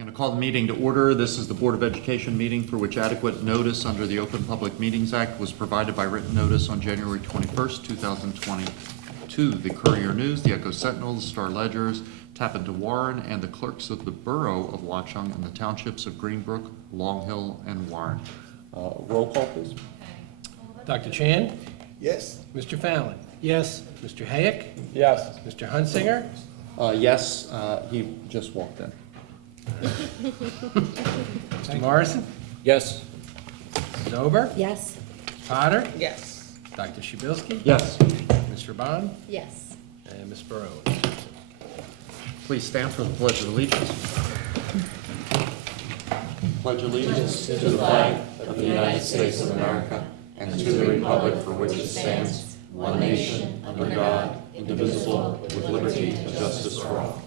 I'm going to call the meeting to order. This is the Board of Education meeting for which adequate notice under the Open Public Meetings Act was provided by written notice on January 21st, 2022. The Courier News, the Echo Sentinel, the Star Ledgers, Tappan to Warren, and the clerks of the Borough of Watchung and the townships of Greenbrook, Long Hill, and Warren. Roll call, please. Dr. Chan? Yes. Mr. Fallon? Yes. Mr. Hayek? Yes. Mr. Hunsinger? Yes, he just walked in. Mr. Morrison? Yes. Ms. Ober? Yes. Ms. Potter? Yes. Dr. Shabilsky? Yes. Ms. Raban? Yes. And Ms. Burrows. Please stand for the Pledge of Allegiance. Pledge allegiance to the flag of the United States of America and to the republic for which it stands, one nation, under God, indivisible, with liberty and justice for all.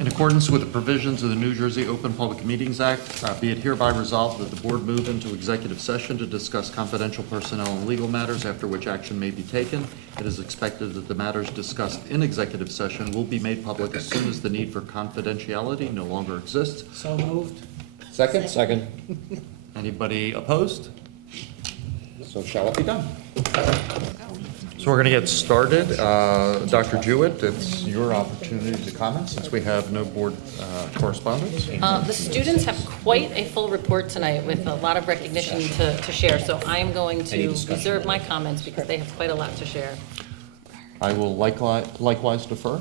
In accordance with the provisions of the New Jersey Open Public Meetings Act, be it hereby resolved that the board move into executive session to discuss confidential personnel and legal matters, after which action may be taken. It is expected that the matters discussed in executive session will be made public as soon as the need for confidentiality no longer exists. So moved. Second? Second. Anybody opposed? So shall it be done. So we're going to get started. Dr. Jewett, it's your opportunity to comment since we have no board correspondence. The students have quite a full report tonight with a lot of recognition to share, so I'm going to reserve my comments because they have quite a lot to share. I will likewise defer.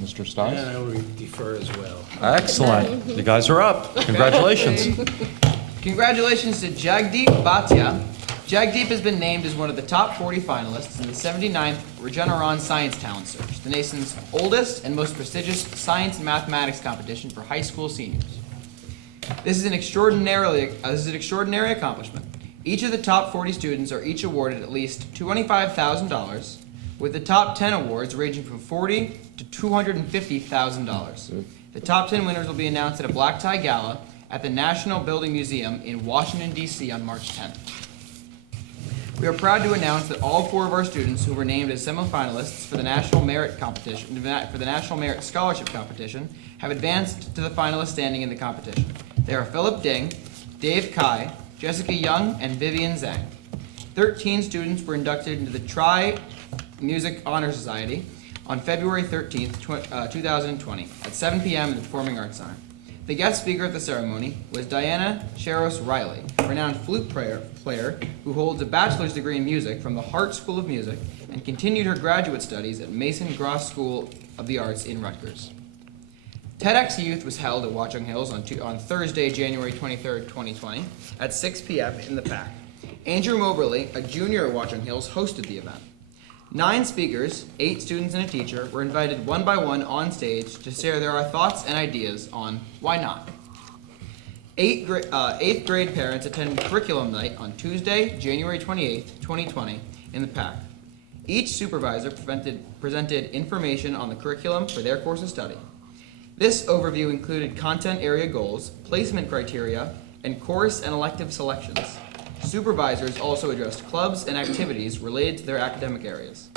Mr. Stiles? And I will defer as well. Excellent. You guys are up. Congratulations. Congratulations to Jagdeep Bhatia. Jagdeep has been named as one of the top 40 finalists in the 79th Regeneron Science Talent Search, the nation's oldest and most prestigious science and mathematics competition for high school seniors. This is an extraordinary accomplishment. Each of the top 40 students are each awarded at least $25,000, with the top 10 awards ranging from $40,000 to $250,000. The top 10 winners will be announced at a black tie gala at the National Building Museum in Washington, D.C. on March 10th. We are proud to announce that all 4 of our students who were named as semifinalists for the National Merit Competition, for the National Merit Scholarship Competition, have advanced to the finalist standing in the competition. They are Philip Ding, Dave Kai, Jessica Young, and Vivian Zhang. 13 students were inducted into the Tri-Music Honor Society on February 13th, 2020 at 7 p.m. in the Performing Arts Center. The guest speaker at the ceremony was Diana Cheros Riley, a renowned flute player who holds a bachelor's degree in music from the Hart School of Music and continued her graduate studies at Mason Gross School of the Arts in Rutgers. TEDx Youth was held at Watchung Hills on Thursday, January 23rd, 2020 at 6 p.m. in the PAC. Andrew Moberly, a junior at Watchung Hills, hosted the event. 9 speakers, 8 students and a teacher, were invited one by one on stage to share their thoughts and ideas on why not. 8th grade parents attended curriculum night on Tuesday, January 28th, 2020 in the PAC. Each supervisor presented information on the curriculum for their course of study. This overview included content area goals, placement criteria, and course and elective selections. Supervisors also addressed clubs and activities related to their academic areas.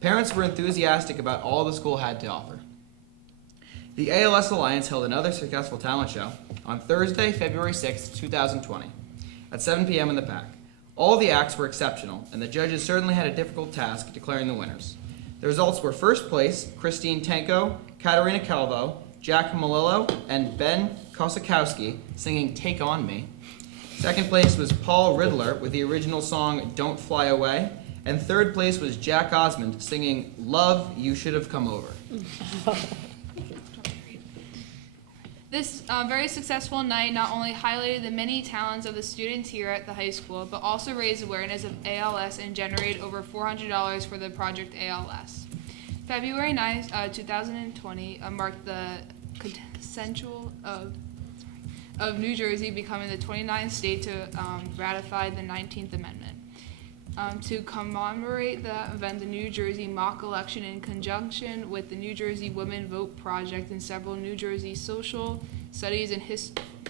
Parents were enthusiastic about all the school had to offer. The ALS Alliance held another successful talent show on Thursday, February 6, 2020, at 7 p.m. in the PAC. All the acts were exceptional, and the judges certainly had a difficult task declaring the winners. The results were first place, Christine Tanko, Katerina Calvo, Jack Malillo, and Ben Kosakowski singing Take On Me. Second place was Paul Riddler with the original song Don't Fly Away. And third place was Jack Osmond singing Love, You Should Have Come Over. This very successful night not only highlighted the many talents of the students here at the high school, but also raised awareness of ALS and generated over $400 for the Project ALS. February 9th, 2020 marked the quintessential of New Jersey becoming the 29th state to ratify the 19th Amendment. To commemorate the event, the New Jersey mock election, in conjunction with the New Jersey Women Vote Project and several New Jersey social studies and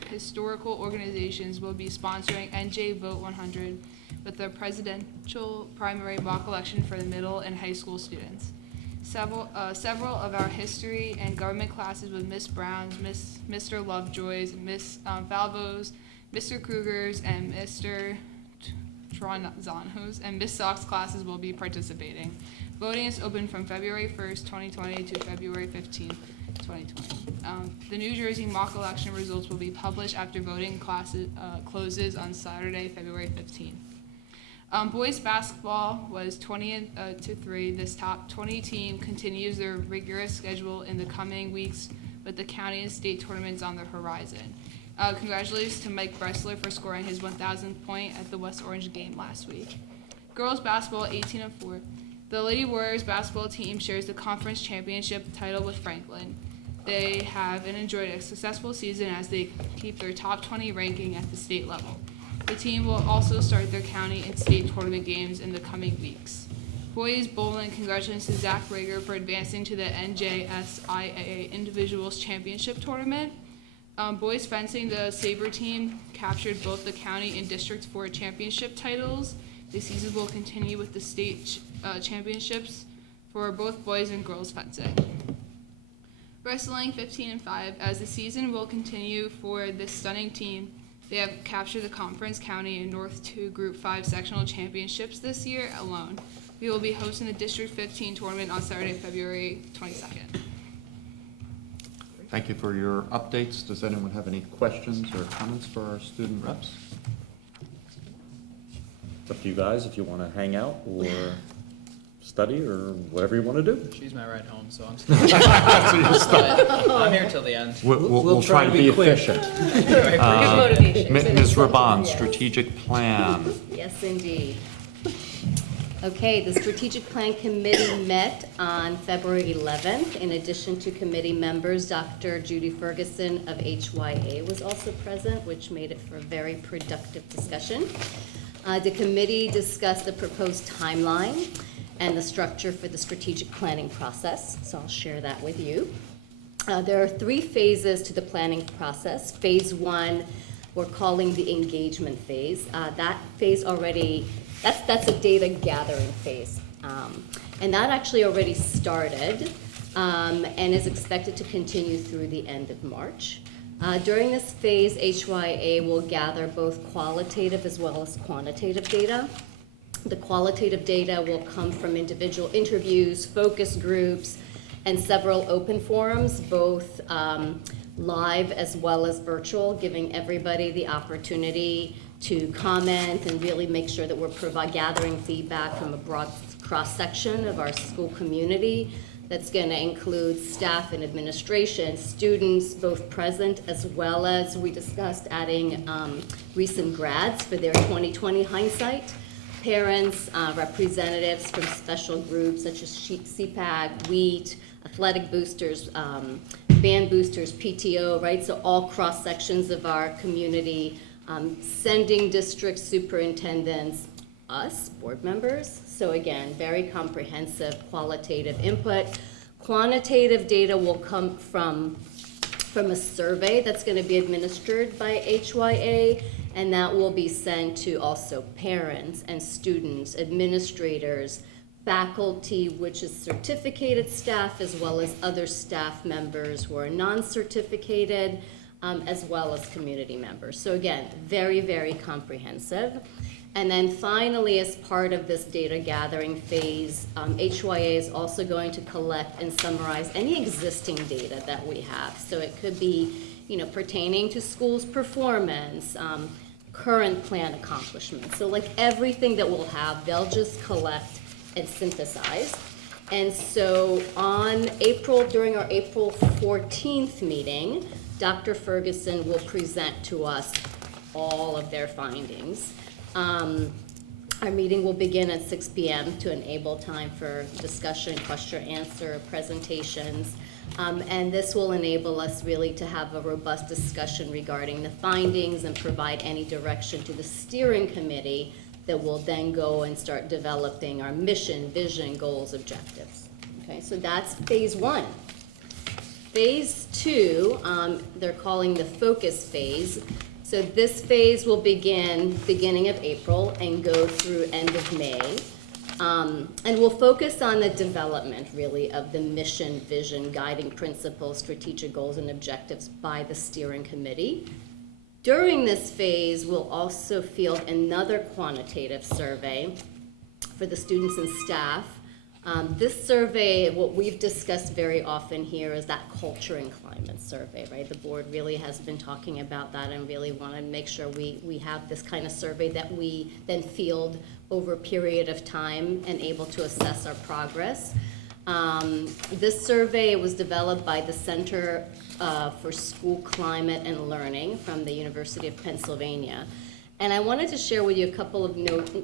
historical organizations, will be sponsoring NJ Vote 100 with the presidential primary mock election for the middle and high school students. several of our history and government classes with Miss Brown's, Mr. Lovejoy's, Miss Valvo's, Mr. Kruger's, and Mr. Tronzano's, and Miss Sock's classes will be participating. Voting is open from February 1st, 2020 to February 15th, 2020. The New Jersey mock election results will be published after voting closes on Saturday, February 15th. Boys basketball was 20-3. This top 20 team continues their rigorous schedule in the coming weeks with the county and state tournaments on the horizon. Congratulations to Mike Bressler for scoring his 1,000th point at the West Orange game last week. Girls basketball 18-4. The Lady Warriors basketball team shares the conference championship title with Franklin. They have enjoyed a successful season as they keep their top 20 ranking at the state level. The team will also start their county and state tournament games in the coming weeks. Boys bowling, congratulations to Zach Rager for advancing to the NJSIAA Individuals Championship Tournament. Boys fencing, the Sabre team captured both the county and district 4 championship titles. The season will continue with the state championships for both boys and girls fencing. Wrestling 15-5, as the season will continue for this stunning team. They have captured the Conference, County, and North 2 Group 5 sectional championships this year alone. We will be hosting the District 15 tournament on Saturday, February 22nd. Thank you for your updates. Does anyone have any questions or comments for our student reps? It's up to you guys if you want to hang out or study or whatever you want to do. She's my ride home, so I'm I'm here till the end. We'll try to be quick. efficient. Good motivation. Ms. Raban, strategic plan. Yes, indeed. Okay, the Strategic Plan Committee met on February 11th. In addition to committee members, Dr. Judy Ferguson of HYA was also present, which made it for a very productive discussion. The committee discussed the proposed timeline and the structure for the strategic planning process, so I'll share that with you. There are 3 phases to the planning process. Phase 1, we're calling the engagement phase. That phase already, that's a data gathering phase. And that actually already started and is expected to continue through the end of March. During this phase, HYA will gather both qualitative as well as quantitative data. The qualitative data will come from individual interviews, focus groups, and several open forums, both live as well as virtual, giving everybody the opportunity to comment and really make sure that we're gathering feedback from a broad cross-section of our school community. That's going to include staff and administration, students, both present as well as we discussed adding recent grads for their 2020 hindsight, parents, representatives from special groups such as CPAC, WHEAT, athletic boosters, band boosters, PTO, right? So all cross sections of our community, sending district superintendents, us, board members. So again, very comprehensive qualitative input. Quantitative data will come from a survey that's going to be administered by HYA, and that will be sent to also parents and students, administrators, faculty, which is certificated staff, as well as other staff members who are non-certificated, as well as community members. So again, very, very comprehensive. And then finally, as part of this data gathering phase, HYA is also going to collect and summarize any existing data that we have. So it could be, pertaining to schools' performance, current plan accomplishments. So like everything that we'll have, they'll just collect and synthesize. And so during our April 14th meeting, Dr. Ferguson will present to us all of their findings. Our meeting will begin at 6 p.m. to enable time for discussion, question, answer, presentations. And this will enable us really to have a robust discussion regarding the findings and provide any direction to the steering committee that will then go and start developing our mission, vision, goals, objectives. Okay, so that's phase 1. Phase 2, they're calling the focus phase. So this phase will begin beginning of April and go through end of May. And we'll focus on the development, really, of the mission, vision, guiding principles, strategic goals, and objectives by the steering committee. During this phase, we'll also field another quantitative survey for the students and staff. This survey, what we've discussed very often here is that culture and climate survey, right? The board really has been talking about that and really want to make sure we have this kind of survey that we then field over a period of time and able to assess our progress. This survey was developed by the Center for School Climate and Learning from the University of Pennsylvania. And I wanted to share with you a couple of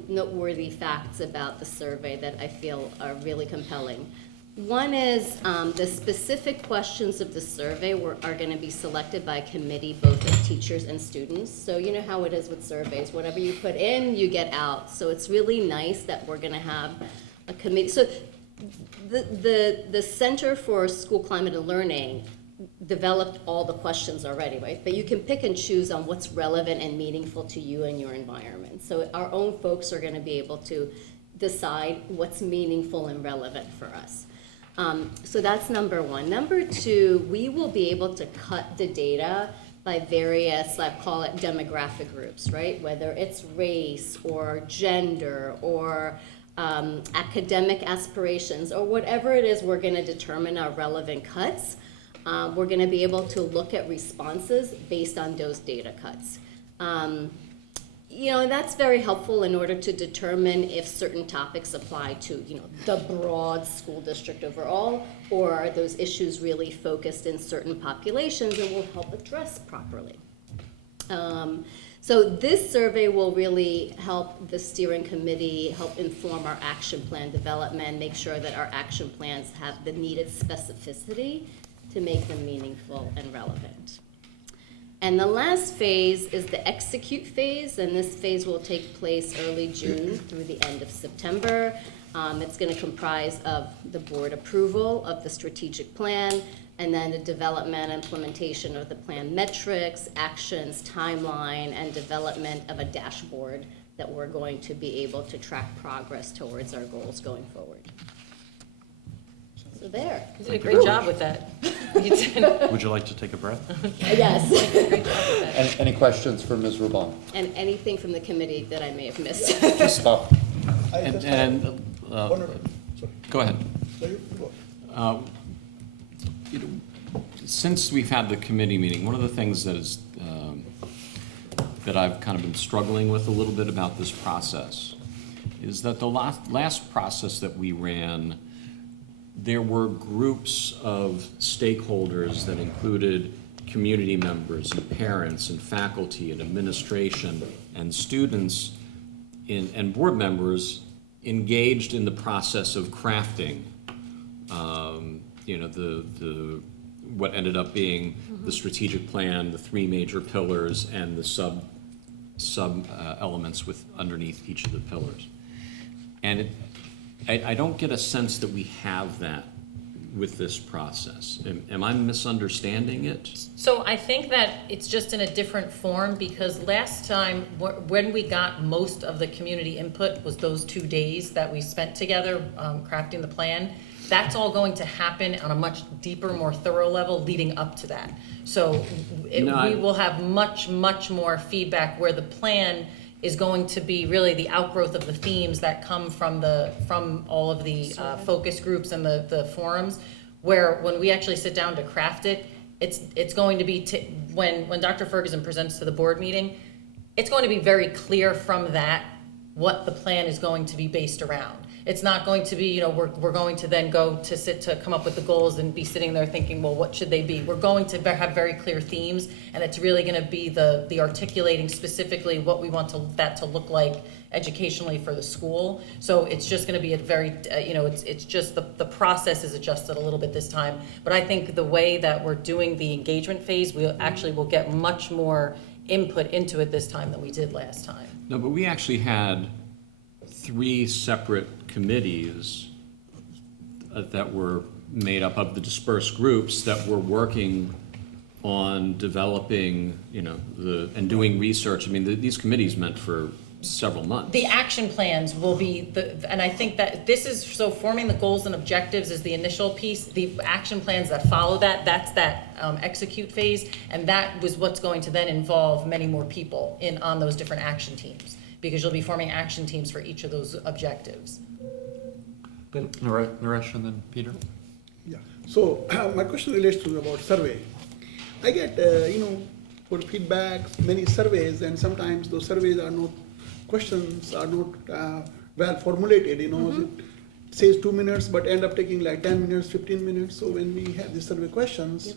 noteworthy facts about the survey that I feel are really compelling. One is the specific questions of the survey are going to be selected by a committee, both of teachers and students. So you know how it is with surveys. Whatever you put in, you get out. So it's really nice that we're going to have a committee. So the Center for School Climate and Learning developed all the questions already, right? But you can pick and choose on what's relevant and meaningful to you and your environment. So our own folks are going to be able to decide what's meaningful and relevant for us. So that's number one. Number two, we will be able to cut the data by various, I call it demographic groups, right? Whether it's race or gender or academic aspirations or whatever it is, we're going to determine our relevant cuts. We're going to be able to look at responses based on those data cuts. And that's very helpful in order to determine if certain topics apply to, the broad school district overall, or are those issues really focused in certain populations and will help address properly. So this survey will really help the steering committee, help inform our action plan development, make sure that our action plans have the needed specificity to make them meaningful and relevant. And the last phase is the execute phase, and this phase will take place early June through the end of September. It's going to comprise of the board approval of the strategic plan, and then the development and implementation of the plan metrics, actions, timeline, and development of a dashboard that we're going to be able to track progress towards our goals going forward. So there. You did a great job with that. You did. Would you like to take a breath? Yes. Great job with that. Any questions for Ms. Raban? And anything from the committee that I may have missed. Stop. Go ahead. Since we've had the committee meeting, one of the things that is that I've kind of been struggling with a little bit about this process is that the last process that we ran, there were groups of stakeholders that included community members and parents and faculty and administration and students and board members engaged in the process of crafting what ended up being the strategic plan, the three major pillars, and the sub elements with underneath each of the pillars. And I don't get a sense that we have that with this process. Am I misunderstanding it? So I think that it's just in a different form, because last time, when we got most of the community input was those 2 days that we spent together crafting the plan. That's all going to happen on a much deeper, more thorough level leading up to that. So we will have much, much more feedback where the plan is going to be really the outgrowth of the themes that come from all of the focus groups and the forums, where when we actually sit down to craft it, it's going to be, when Dr. Ferguson presents to the board meeting, it's going to be very clear from that what the plan is going to be based around. It's not going to be, we're going to then go to sit to come up with the goals and be sitting there thinking, well, what should they be? We're going to have very clear themes, and it's really going to be the articulating specifically what we want that to look like educationally for the school. So it's just going to be a very, it's just the process is adjusted a little bit this time. But I think the way that we're doing the engagement phase, we actually will get much more input into it this time than we did last time. No, but we actually had 3 separate committees that were made up of the dispersed groups that were working on developing, and doing research. I mean, these committees meant for several months. The action plans will be and I think that this is, so forming the goals and objectives is the initial piece. The action plans that follow that, that's that execute phase, and that was what's going to then involve many more people on those different action teams, because you'll be forming action teams for each of those objectives. Naresh and then Peter. Yeah, so my question relates to about survey. I get, for feedback, many surveys, and sometimes those surveys are not, questions are not well formulated, It says 2 minutes, but end up taking like 10 minutes, 15 minutes. So when we have the survey questions,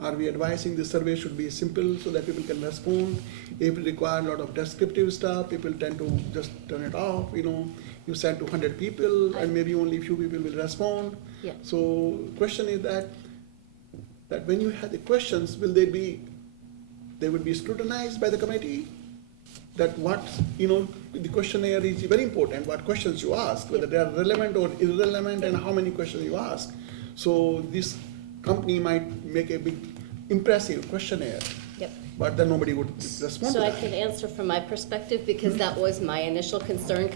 are we advising the survey should be simple so that people can respond? If it requires a lot of descriptive stuff, people tend to just turn it off, You send to 100 people and maybe only a few people will respond. Yeah. So question is that when you have the questions, they would be scrutinized by the committee? That the questionnaire is very important, what questions you ask, whether they are relevant or irrelevant, and how many questions you ask. So this company might make a big impressive questionnaire, Yep. but then nobody would respond to So I that. can answer from my perspective, because that was my initial concern,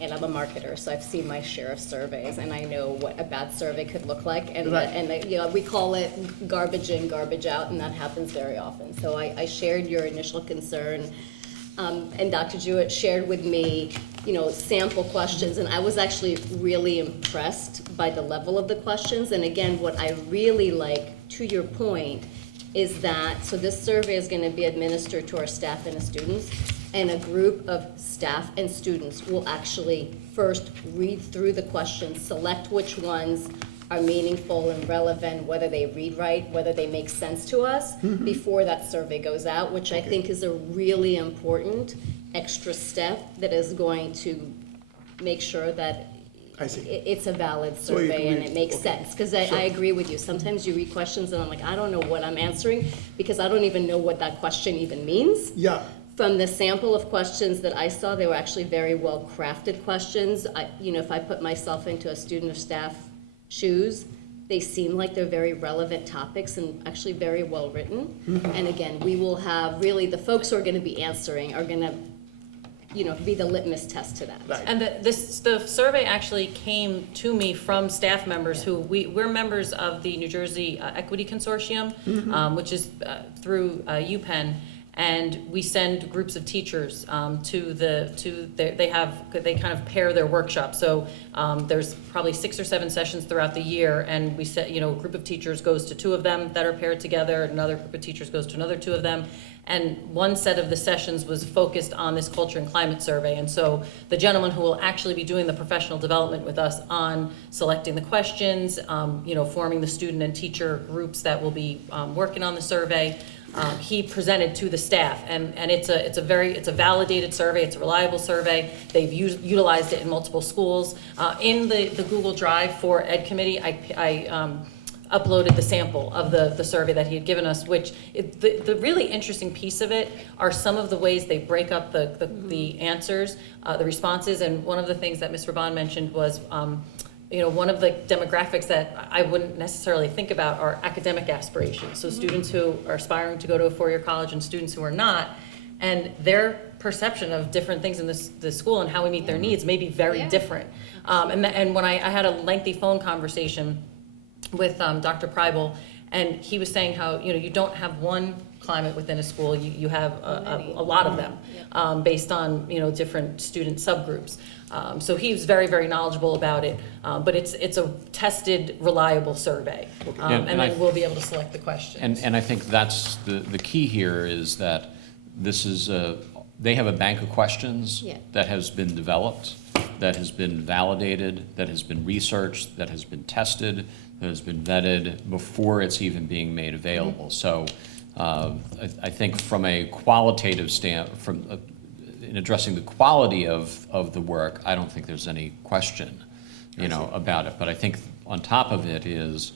and I'm a marketer, so I've seen my share of surveys, and I know what a bad survey could look like, and we call it garbage in, garbage out, and that happens very often. So I shared your initial concern, and Dr. Jewett shared with me, sample questions, and I was actually really impressed by the level of the questions. And again, what I really like, to your point, is that, so this survey is gonna be administered to our staff and the students, and a group of staff and students will actually first read through the questions, select which ones are meaningful and relevant, whether they read right, whether they make sense to us, before that survey goes out, which I think is a really important extra step that is going to make sure that I see. it's a valid So it survey and will- it makes okay. sense. Because Sure. I agree with you. Sometimes you read questions and I'm like, I don't know what I'm answering, because I don't even know what that question even means. Yeah, From the sample of questions that I saw, they were actually very well-crafted questions. If I put myself into a student or staff shoes, they seem like they're very relevant topics and actually very well-written. And again, we will have, really, the folks who are gonna be answering are gonna, be the litmus test to that. right. And the survey actually came to me from staff members who, we're members of the New Jersey Equity Consortium, which is through UPenn, and we send groups of teachers they kind of pair their workshops. So there's probably 6 or 7 sessions throughout the year, and we set, a group of teachers goes to 2 of them that are paired together, another group of teachers goes to another 2 of them. And one set of the sessions was focused on this culture and climate survey. And so the gentleman who will actually be doing the professional development with us on selecting the questions, forming the student and teacher groups that will be working on the survey, he presented to the staff, and it's a validated survey, it's a reliable survey. They've utilized it in multiple schools. In the Google Drive for Ed Committee, I uploaded the sample of the survey that he had given us, which the really interesting piece of it are some of the ways they break up the answers, the responses. And one of the things that Ms. Raban mentioned was one of the demographics that I wouldn't necessarily think about are academic aspirations. So students who are aspiring to go to a 4-year college and students who are not, and their perception of different things in the school and how we meet their needs may be very different. And when I had a lengthy phone conversation with Dr. Preibel, and he was saying how, you don't have one climate within a school, you have a lot of them, based on, different student subgroups. So he's very, very knowledgeable about it, but it's a tested, reliable survey. And then we'll be able to select the questions. And I think that's the key here is that this is they have a bank of questions that has been developed, that has been validated, that has been researched, that has been tested, that has been vetted before it's even being made available. So I think from a qualitative in addressing the quality of the work, I don't think there's any question, about it. But I think on top of it is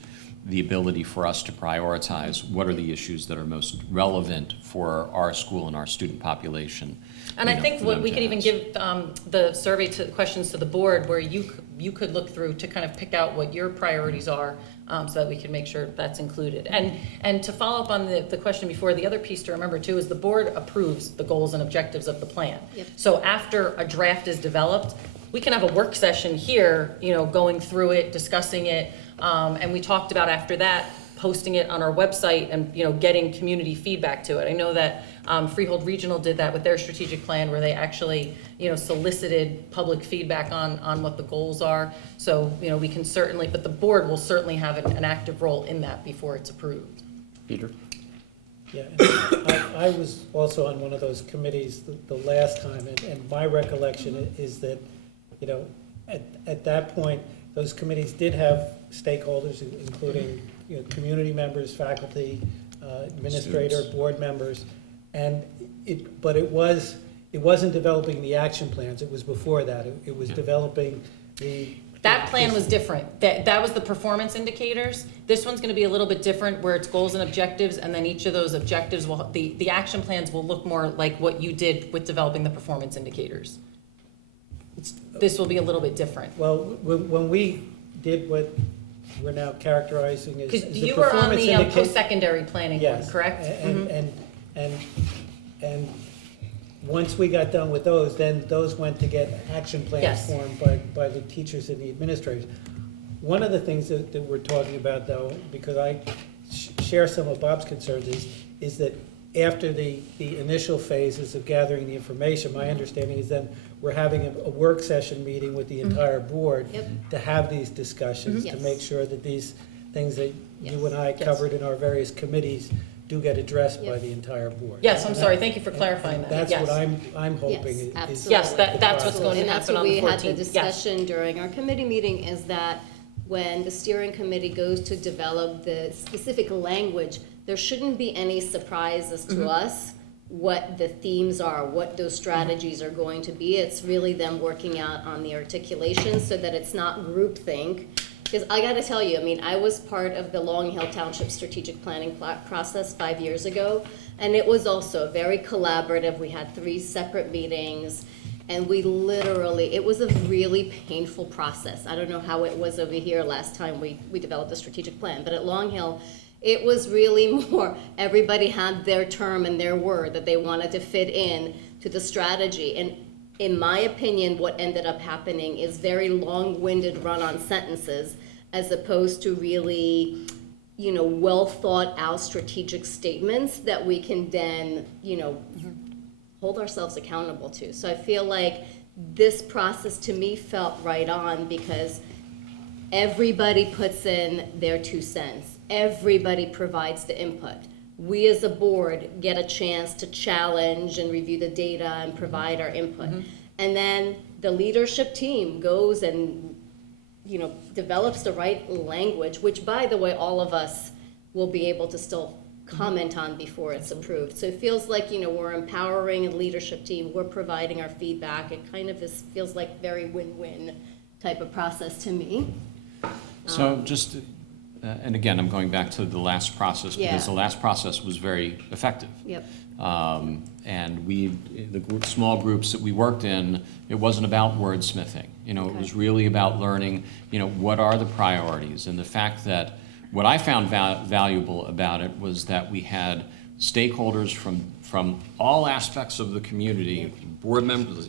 the ability for us to prioritize what are the issues that are most relevant for our school and our student population. And I think for what them we to could even ask. give the survey questions to the board, where you could look through to kind of pick out what your priorities are, so that we can make sure that's included. And to follow up on the question before, the other piece to remember too is the board approves the goals and objectives of the plan. Yep. So after a draft is developed, we can have a work session here, going through it, discussing it, and we talked about after that, posting it on our website and, getting community feedback to it. I know that Freehold Regional did that with their strategic plan, where they actually, solicited public feedback on what the goals are. So, we can certainly, but the board will certainly have an active role in that before it's approved. Peter? Yeah, I was also on one of those committees the last time, and my recollection is that, at that point, those committees did have stakeholders, including, community members, faculty, administrator, Students. board members, and but it wasn't developing the action plans, it was before that, it was developing the. That plan was different. That was the performance indicators. This one's gonna be a little bit different, where it's goals and objectives, and then each of those objectives will, the action plans will look more like what you did with developing the performance indicators. This will be a little bit different. Well, when we did what we're now characterizing as the Because you performance were on the indicator. post-secondary planning one, Yes. correct? Mhm. And once we got done with those, then those went to get action plans Yes. formed by the teachers and the administrators. One of the things that we're talking about though, because I share some of Bob's concerns, is that after the initial phases of gathering the information, my understanding is then we're having a work session meeting with the entire board Yep. to have these discussions, to Yes. make sure that these things that you and I Yes. covered in our various committees do get addressed by Yep. the entire board. Yes, I'm And sorry. that- Thank you for clarifying that. That's Yes. what I'm hoping is. absolutely. Yes, that's the what's process. going to And that's happen what on the we had the 14th. Yes. discussion during our committee meeting, is that when the steering committee goes to develop the specific language, there shouldn't be any surprises to us what the themes are, what those strategies are going to be. It's really them working out on the articulation so that it's not groupthink. Because I gotta tell you, I mean, I was part of the Long Hill Township strategic planning process 5 years ago, and it was also very collaborative. We had 3 separate meetings, and we literally, it was a really painful process. I don't know how it was over here last time we developed a strategic plan, but at Long Hill, it was really more, everybody had their term and their word that they wanted to fit in to the strategy. And in my opinion, what ended up happening is very long-winded run-on sentences, as opposed to really, well thought out strategic statements that we can then, hold ourselves accountable to. So I feel like this process to me felt right on, because everybody puts in their 2 cents. Everybody provides the input. We as a board get a chance to challenge and review the data and provide our input. And then the leadership team goes and, develops the right language, which, by the way, all of us will be able to still comment on before it's approved. So it feels like, we're empowering a leadership team, we're providing our feedback. It kind of feels like very win-win type of process to me. So just, and again, I'm going back to the last process, Yeah. because the last process was very effective. Yep. And small groups that we worked in, it wasn't about wordsmithing. It Okay. was really about learning, what are the priorities? And the fact that, what I found valuable about it was that we had stakeholders from all aspects of the community, board members,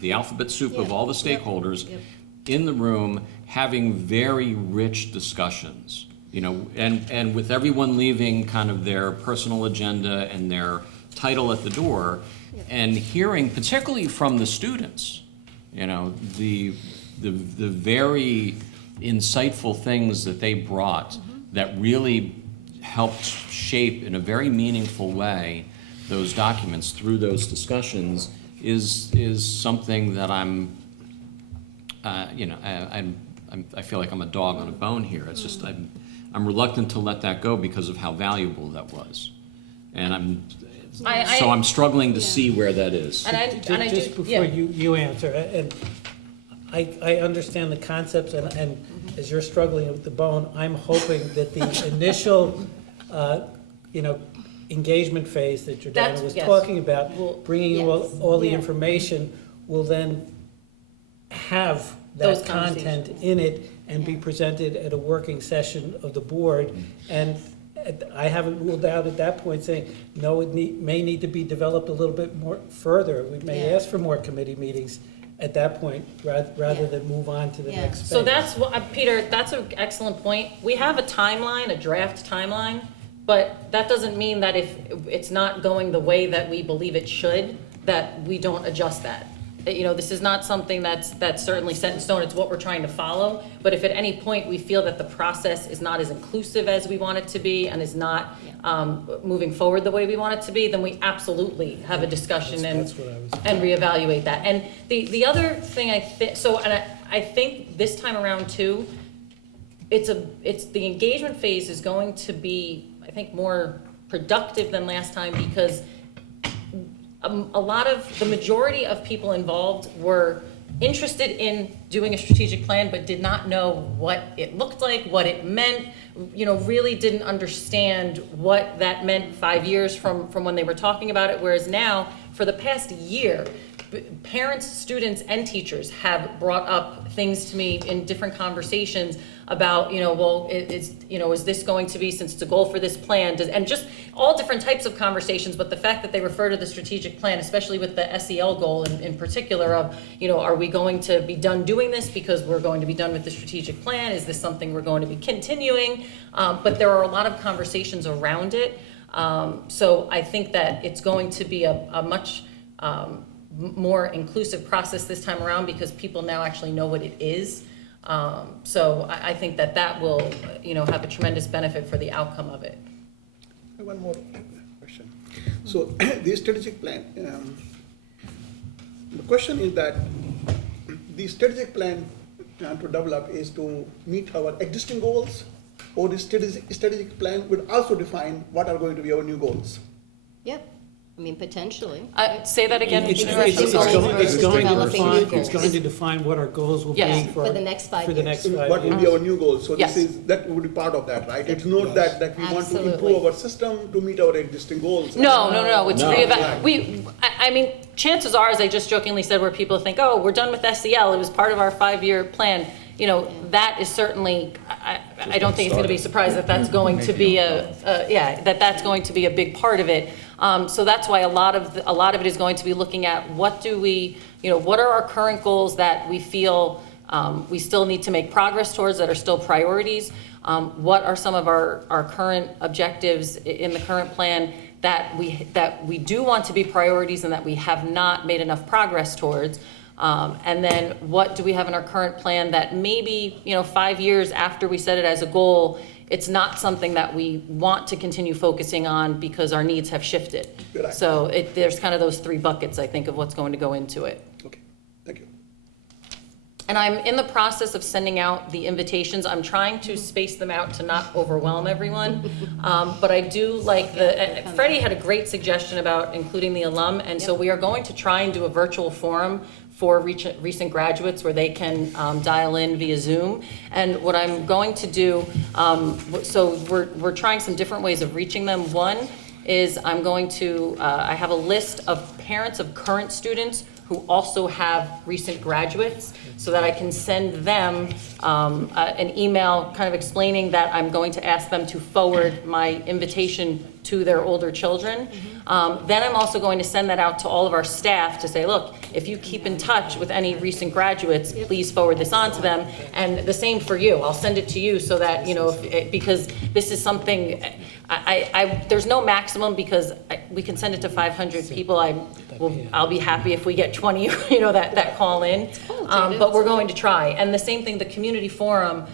the alphabet soup of Yeah. all the Yep. stakeholders, Yep. in the room having very rich discussions, and with everyone leaving kind of their personal agenda and their title at the door, and hearing, particularly from the students, the very insightful things that they brought that really helped shape in a very meaningful way those documents through those discussions is something that I feel like I'm a dog on a bone here. It's just I'm reluctant to let that go because of how valuable that was, and I'm struggling to see where that is. And I Just do, before yeah. you answer, and I understand the concepts, and as you're struggling with the bone, I'm hoping that the initial, you know, engagement phase that Jordana That's- was yes. talking about, Well, bringing yes. all the Yeah. information will then have Those that content conversations. in it and be Yeah. presented at a working session of the board. And I haven't ruled out at that point saying, no, it may need to be developed a little bit more further. We may Yeah. ask for more committee meetings at that point, rather Yeah. than move on to the Yeah. next phase. So that's what, Peter, that's an excellent point. We have a timeline, a draft timeline, but that doesn't mean that if it's not going the way that we believe it should, that we don't adjust that. You know, this is not something that's certainly set in stone, it's what we're trying to follow. But if at any point we feel that the process is not as inclusive as we want it to be and is not moving forward the way we want it to be, then we absolutely have a discussion That's what I was. and reevaluate that. And the other thing I think this time around too, it's the engagement phase is going to be, I think, more productive than last time because the majority of people involved were interested in doing a strategic plan, but did not know what it looked like, what it meant, you know, really didn't understand what that meant 5 years from when they were talking about it. Whereas now, for the past year, parents, students, and teachers have brought up things to me in different conversations about, you know, well, is this going to be, since it's a goal for this plan, and just all different types of conversations, but the fact that they refer to the strategic plan, especially with the SEL goal in particular of, you know, are we going to be done doing this because we're going to be done with the strategic plan? Is this something we're going to be continuing? But there are a lot of conversations around it. So I think that it's going to be a much more inclusive process this time around because people now actually know what it is. So I think that will, you know, have a tremendous benefit for the outcome of it. One more question. So the strategic plan, the question is that the strategic plan to develop is to meet our existing goals, or the strategic plan would also define what are going to be our new goals. Yep, I mean, potentially. Say that again. It's Interesting. going to define what our goals will be Yes. for For the next 5 for the years. next 5 What will years. be our new goals? So Yes. that would be part of that, right? It's not that we want to Absolutely. improve our system to meet our existing goals. No, it's No. I mean, chances are, as I just jokingly said, where people think, oh, we're done with SEL, it was part of our 5-year plan. You know, that is certainly, I don't think it's gonna be surprised that that's going to be that's going to be a big part of it. So that's why a lot of it is going to be looking at what are our current goals that we feel we still need to make progress towards, that are still priorities. What are some of our current objectives in the current plan that we do want to be priorities and that we have not made enough progress towards. And then what do we have in our current plan that maybe, 5 years after we set it as a goal, it's not something that we want to continue focusing on because our needs have shifted. Right. So there's kind of those 3 buckets, I think, of what's going to go into it. Okay, thank you. And I'm in the process of sending out the invitations. I'm trying to space them out to not overwhelm everyone. But I do like Freddie had a great suggestion about including the alum. And so we are going to try and do a virtual forum for recent graduates where they can dial in via Zoom. And what I'm going to do, so we're trying some different ways of reaching them. One is I have a list of parents of current students who also have recent graduates, so that I can send them an email kind of explaining that I'm going to ask them to forward my invitation to their older children. Then I'm also going to send that out to all of our staff to say, look, if you keep in touch with any recent graduates, please forward this on to them. And the same for you. I'll send it to you so that, because this is something, there's no maximum because we can send it to 500 people. I'll be happy if we get 20, that call in. But we're going to try. And the same thing, the community forum,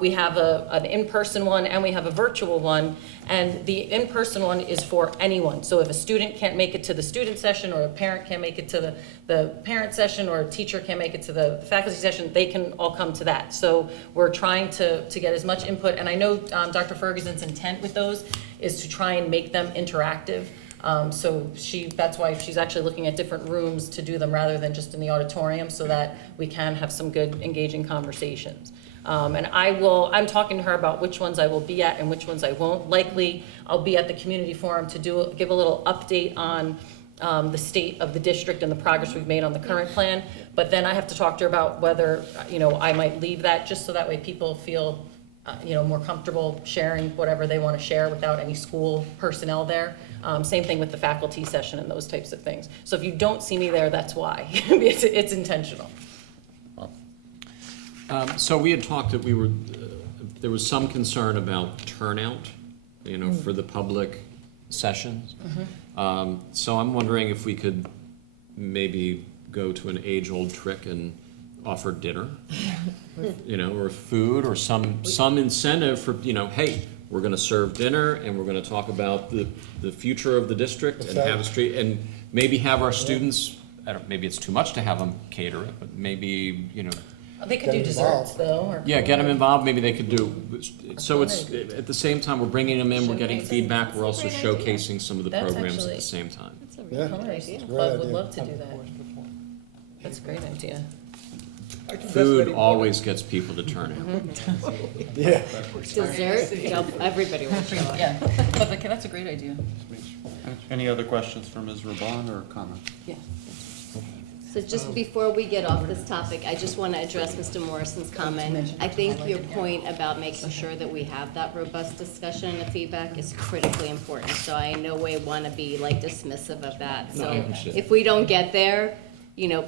we have an in-person one and we have a virtual one. And the in-person one is for anyone. So if a student can't make it to the student session, or a parent can't make it to the parent session, or a teacher can't make it to the faculty session, they can all come to that. So we're trying to get as much input. And I know Dr. Ferguson's intent with those is to try and make them interactive. So that's why she's actually looking at different rooms to do them rather than just in the auditorium, so that we can have some good engaging conversations. And I'm talking to her about which ones I will be at and which ones I won't. Likely, I'll be at the community forum to give a little update on the state of the district and the progress we've made on the current plan. But then I have to talk to her about whether, I might leave that, just so that way people feel, more comfortable sharing whatever they want to share without any school personnel there. Same thing with the faculty session and those types of things. So if you don't see me there, that's why. It's intentional. So we had talked that there was some concern about turnout, for the public sessions. So I'm wondering if we could maybe go to an age-old trick and offer dinner, or food, or some incentive for, hey, we're gonna serve dinner and we're gonna talk about the future of the district and have a street, and maybe have our students, maybe it's too much to have them cater it, but maybe, They could do desserts though, or. yeah, get them involved, maybe they could do, so it's, at the same time, we're bringing them in, we're getting feedback, we're also showcasing some of the That's programs at actually- the same time. That's a really good idea. Club would love to do that. That's a great idea. Food always gets people to turn out. Yeah. Dessert, everybody will show up. Yeah, but that's a great idea. Any other questions for Ms. Raban or comments? Yeah. So just before we get off this topic, I just want to address Mr. Morrison's comment. I think your point about making sure that we have that robust discussion and feedback is critically important. So I in no way want to be like dismissive of that. No, I So understand. if we don't get there,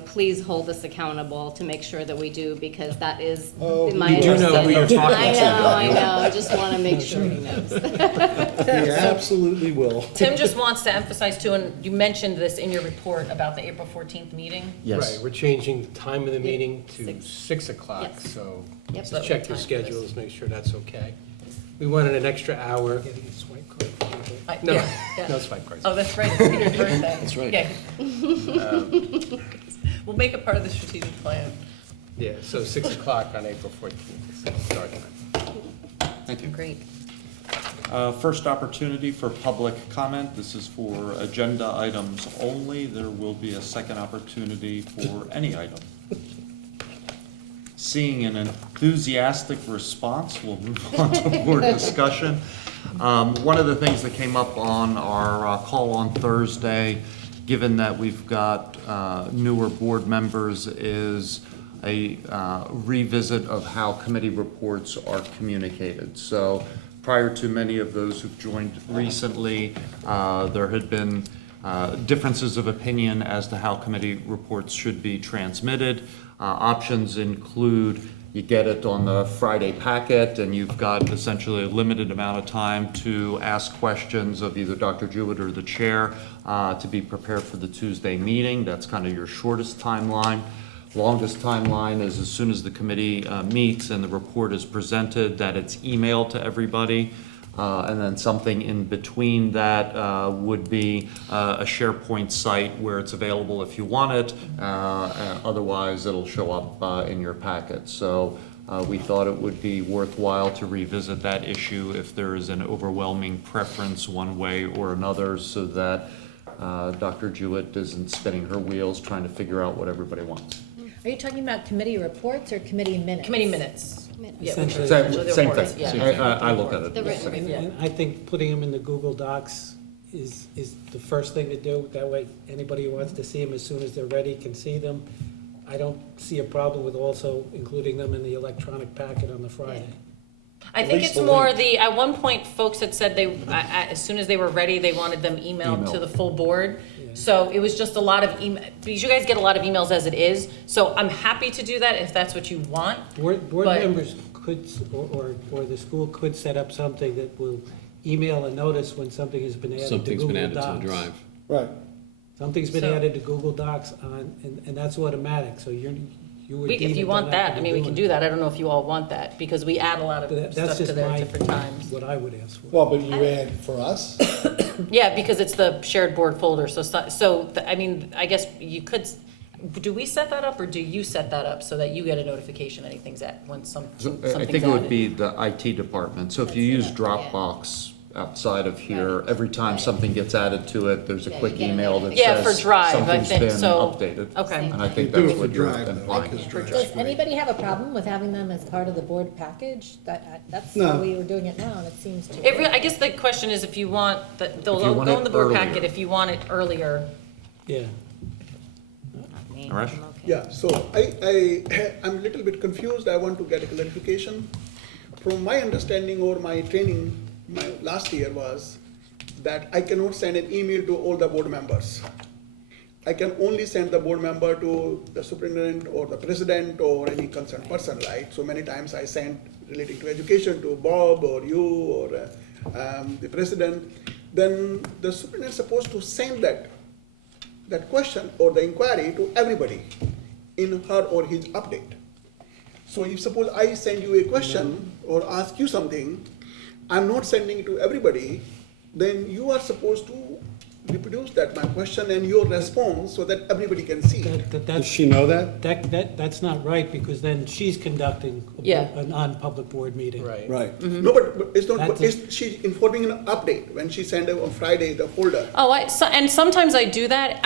please hold us accountable to make sure that we do, because that is my You do know who you're understanding. talking to. I know, I just want to make sure he knows. He absolutely will. Tim just wants to emphasize too, and you mentioned this in your report about the April 14th meeting. Right, we're changing the time of the meeting to 6. 6 o'clock, Yes. so Yep. just check your schedules, make sure that's okay. We wanted an extra hour. No, Yeah. no swipe cards. Oh, that's right, it's Peter's birthday. That's right. Yeah. We'll make it part of the strategic plan. Yeah, so 6 o'clock on April 14th is the start time. Thank you. Great. First opportunity for public comment. This is for agenda items only. There will be a second opportunity for any item. Seeing an enthusiastic response, we'll move on to board discussion. One of the things that came up on our call on Thursday, given that we've got newer board members, is a revisit of how committee reports are communicated. So prior to many of those who've joined recently, there had been differences of opinion as to how committee reports should be transmitted. Options include you get it on the Friday packet and you've got essentially a limited amount of time to ask questions of either Dr. Jewett or the chair to be prepared for the Tuesday meeting. That's kind of your shortest timeline. Longest timeline is as soon as the committee meets and the report is presented, that it's emailed to everybody. And then something in between that would be a SharePoint site where it's available if you want it. Otherwise, it'll show up in your packet. So we thought it would be worthwhile to revisit that issue if there is an overwhelming preference one way or another, so that Dr. Jewett isn't spinning her wheels trying to figure out what everybody wants. Are you talking about committee reports or committee minutes? Committee minutes. Yeah, Essentially. Same reports, thing. yeah. I look at it The the written same. And I think putting them in the Google Docs is the first thing to do. That way, anybody who wants to see them as soon as they're ready can see them. I don't see a problem with also including them in the electronic packet on the Friday. I think it's more at one point, folks had said as soon as they were ready, they wanted them emailed to the full board. So it was just a lot of email, because you guys get a lot of emails as it is. So I'm happy to do that if that's what you want. Board But- members could, or the school could set up something that will email a notice when something has been added to Something's Google been Docs. added to the drive. Right. Something's been So- added to Google Docs and that's automatic, so you would deem If you it want don't that, have I to mean, we can it. do that. I don't know if you all want that, because we add a lot of But stuff that's to just there my, at different times. what I would ask for. Well, but you add for us? Yeah, because it's the shared board folder, I mean, I guess you could, do we set that up, or do you set that up so that you get a notification anything's at, when something's I added? think it would be the IT department. So if you use That's it, yeah. Dropbox outside of here. Every time something gets added to it, there's a Yeah, quick you get a email that Yeah, for says Drive, I something's think, been so- updated. Okay. And I think Do it that's for what you're Drive, though, implying. because Drive's Does great. anybody have a problem with having them as part of the board package? That's No. how we were doing it now, and it seems to. I guess the question is if you want, they'll If you want go it in the board earlier. packet if you want it earlier. Yeah. Naresh? Yeah, so I'm a little bit confused. I want to get a clarification. From my understanding or my training, my last year was that I cannot send an email to all the board members. I can only send the board member to the superintendent or the president or any concerned person, right? So many times I sent relating to education to Bob or you or the president. Then the superintendent is supposed to send that question or the inquiry to everybody in her or his update. So if suppose I send you a question or ask you something, I'm not sending it to everybody, then you are supposed to reproduce that my question and your response so that everybody can see it. Does Does she know that? That's not right, because then she's conducting Yeah. a non-public board meeting. Right. Right. No, but it's not, That's she's informing an update when she sent on Friday the folder. Oh, and sometimes I do that.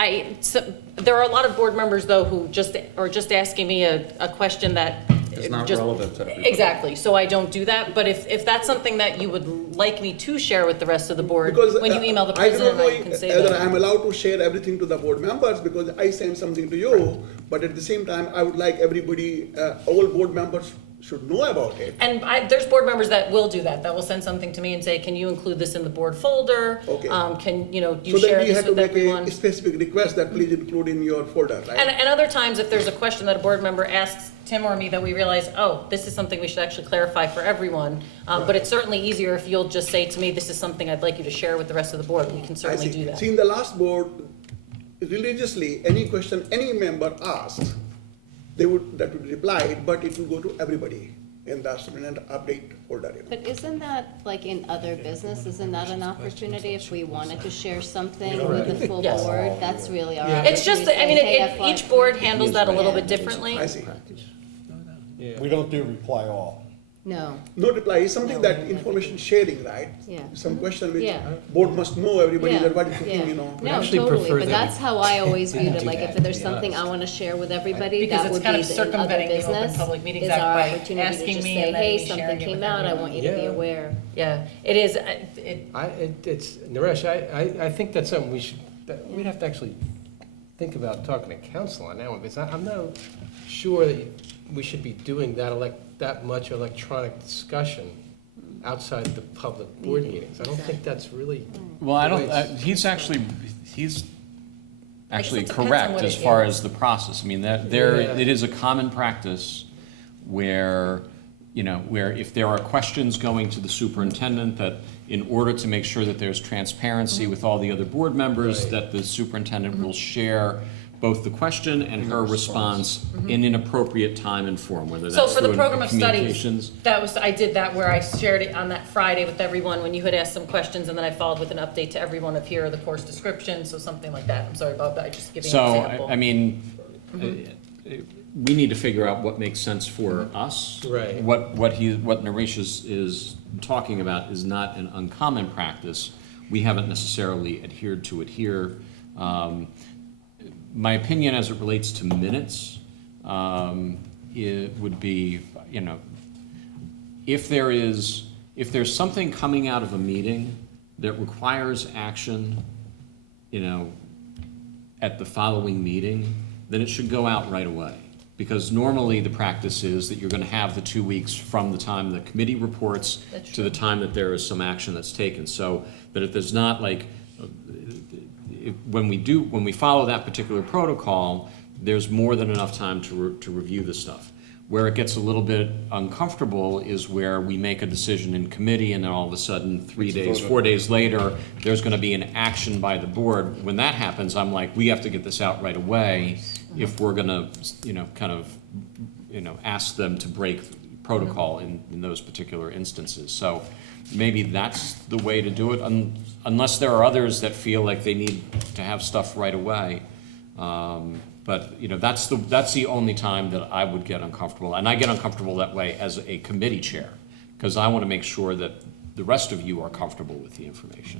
There are a lot of board members, though, who are just asking me a question that. It's not just- relevant to everybody. Exactly, so I don't do that. But if that's something that you would like me to share with the rest of the board, Because when you email the I president, don't I can know say whether that. I'm allowed to share everything to the board members because I send something to you, but at the same time, I would like everybody, all board members should know about it. And there's board members that will do that, that will send something to me and say, can you include this in the board folder? Okay. Can, you So share then we this had to with make everyone? a specific request that please include in your folder, right? And other times, if there's a question that a board member asks Tim or me that we realize, oh, this is something we should actually clarify for everyone. But it's certainly easier if you'll just say to me, this is something I'd like you to share with the rest of the board. We can I certainly see. do that. See, in the last board, religiously, any question any member asked, that would be replied, but it will go to everybody in the superintendent update folder. But isn't that, like in other business, isn't that an opportunity if we wanted to share something with the full Yes. board? That's really our Yeah. opportunity. It's just, to I mean, say, hey, FY. each board handles that a little bit differently. I see. Yeah. We don't do reply all. No, No reply is something that information sharing, right? Yeah. Some question which Yeah. board must know everybody yeah, that what is yeah. thinking, you know. No, actually totally, prefer but that that's how I always viewed it, do like that, if to there's be something I honest. wanna share with everybody, Because that it's would kind be of the other circumventing the Open business. Public Meetings Is Act our by opportunity to asking just me say, and then hey, me sharing something it came with out, I everyone. want you to be Yeah. aware. Yeah, it is, It's, Naresh, I think that's something we'd have to actually think about talking to council on that one, because I'm not sure that we should be doing that much electronic discussion outside the public board meetings. I don't think that's really. Well, I don't, the way it's- he's actually it depends on correct what as it far is. as the process. I mean, Yeah. it is a common practice where, where if there are questions going to the superintendent, that in order to make sure that there's transparency with all the other board members, Right. that the superintendent will share both the question and her response in an appropriate time and form, whether So that's for the through program of studies, communications. I did that where I shared it on that Friday with everyone when you had asked some questions, and then I followed with an update to everyone of here are the course descriptions, so something like that. I'm sorry about that, I just giving an So, example. I mean, we need to figure out what makes sense for us. Right. What Naresh is talking about is not an uncommon practice. We haven't necessarily adhered to it here. My opinion as it relates to minutes, it would be, if there's something coming out of a meeting that requires action, at the following meeting, then it should go out right away. Because normally the practice is that you're gonna have the 2 weeks from the time the committee reports That's to the time that there is some action that's taken. So that if there's not like, when we follow that particular protocol, there's more than enough time to review the stuff. Where it gets a little bit uncomfortable is where we make a decision in committee and then all of a sudden 3 days, 4 days later, there's gonna be an action by the board. When that happens, I'm like, we have to get this out right away if we're gonna, ask them to break protocol in those particular instances. So maybe that's the way to do it, unless there are others that feel like they need to have stuff right away. But, that's the only time that I would get uncomfortable. And I get uncomfortable that way as a committee chair, because I want to make sure that the rest of you are comfortable with the information.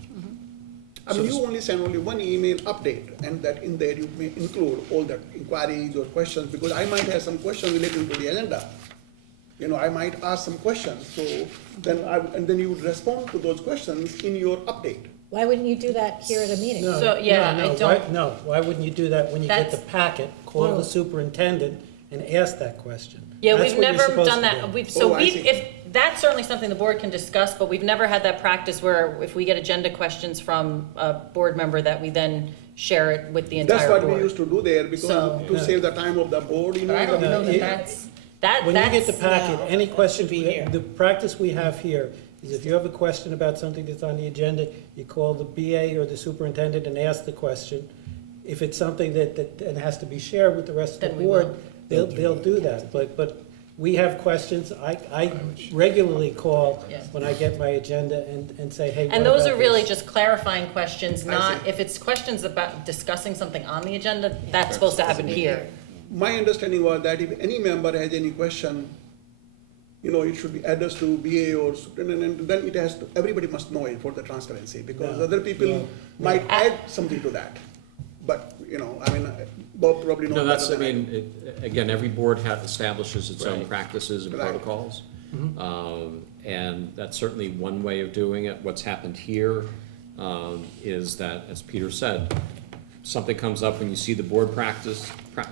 I mean, you only send only one email update, and that in there you may include all the inquiries or questions, because I might have some questions relating to the agenda. You know, I might ask some questions, so and then you would respond to those questions in your update. Why wouldn't you do that here at a meeting? No, So, yeah, no, I no, don't- why- No, why wouldn't you do that when you get the That's- packet, call the superintendent and ask that question? Yeah, That's we've what you're never supposed done to do. that. Oh, I see. If, that's certainly something the board can discuss, but we've never had that practice where if we get agenda questions from a board member, that we then share it with the That's entire what we board. used to do there, because So- to save the time of the board, you know. But I don't No, know that it- that's, When you get the that's, packet, any question, be here. the practice we have here is if you have a question about something that's on the agenda, you call the BA or the superintendent and ask the question. If it's something that and has to be shared with the rest of Then the we board, will. they'll do that. But we have questions, I regularly call Yeah. when I get my agenda and say, hey, what and those about are really this? just clarifying questions, I not, see. if it's questions about discussing something on the agenda, that's supposed to happen here. My understanding was that if any member has any question, you know, it should be addressed to BA or superintendent, then it has to, everybody must know it for the transparency, because No, other people no, might add something to that. But, you know, I mean, Bob probably knows No, that's, better I than mean, again, every board establishes its own Right. practices and Right. protocols. And that's certainly one way of doing it. What's happened here is that, as Peter said, something comes up when you see the board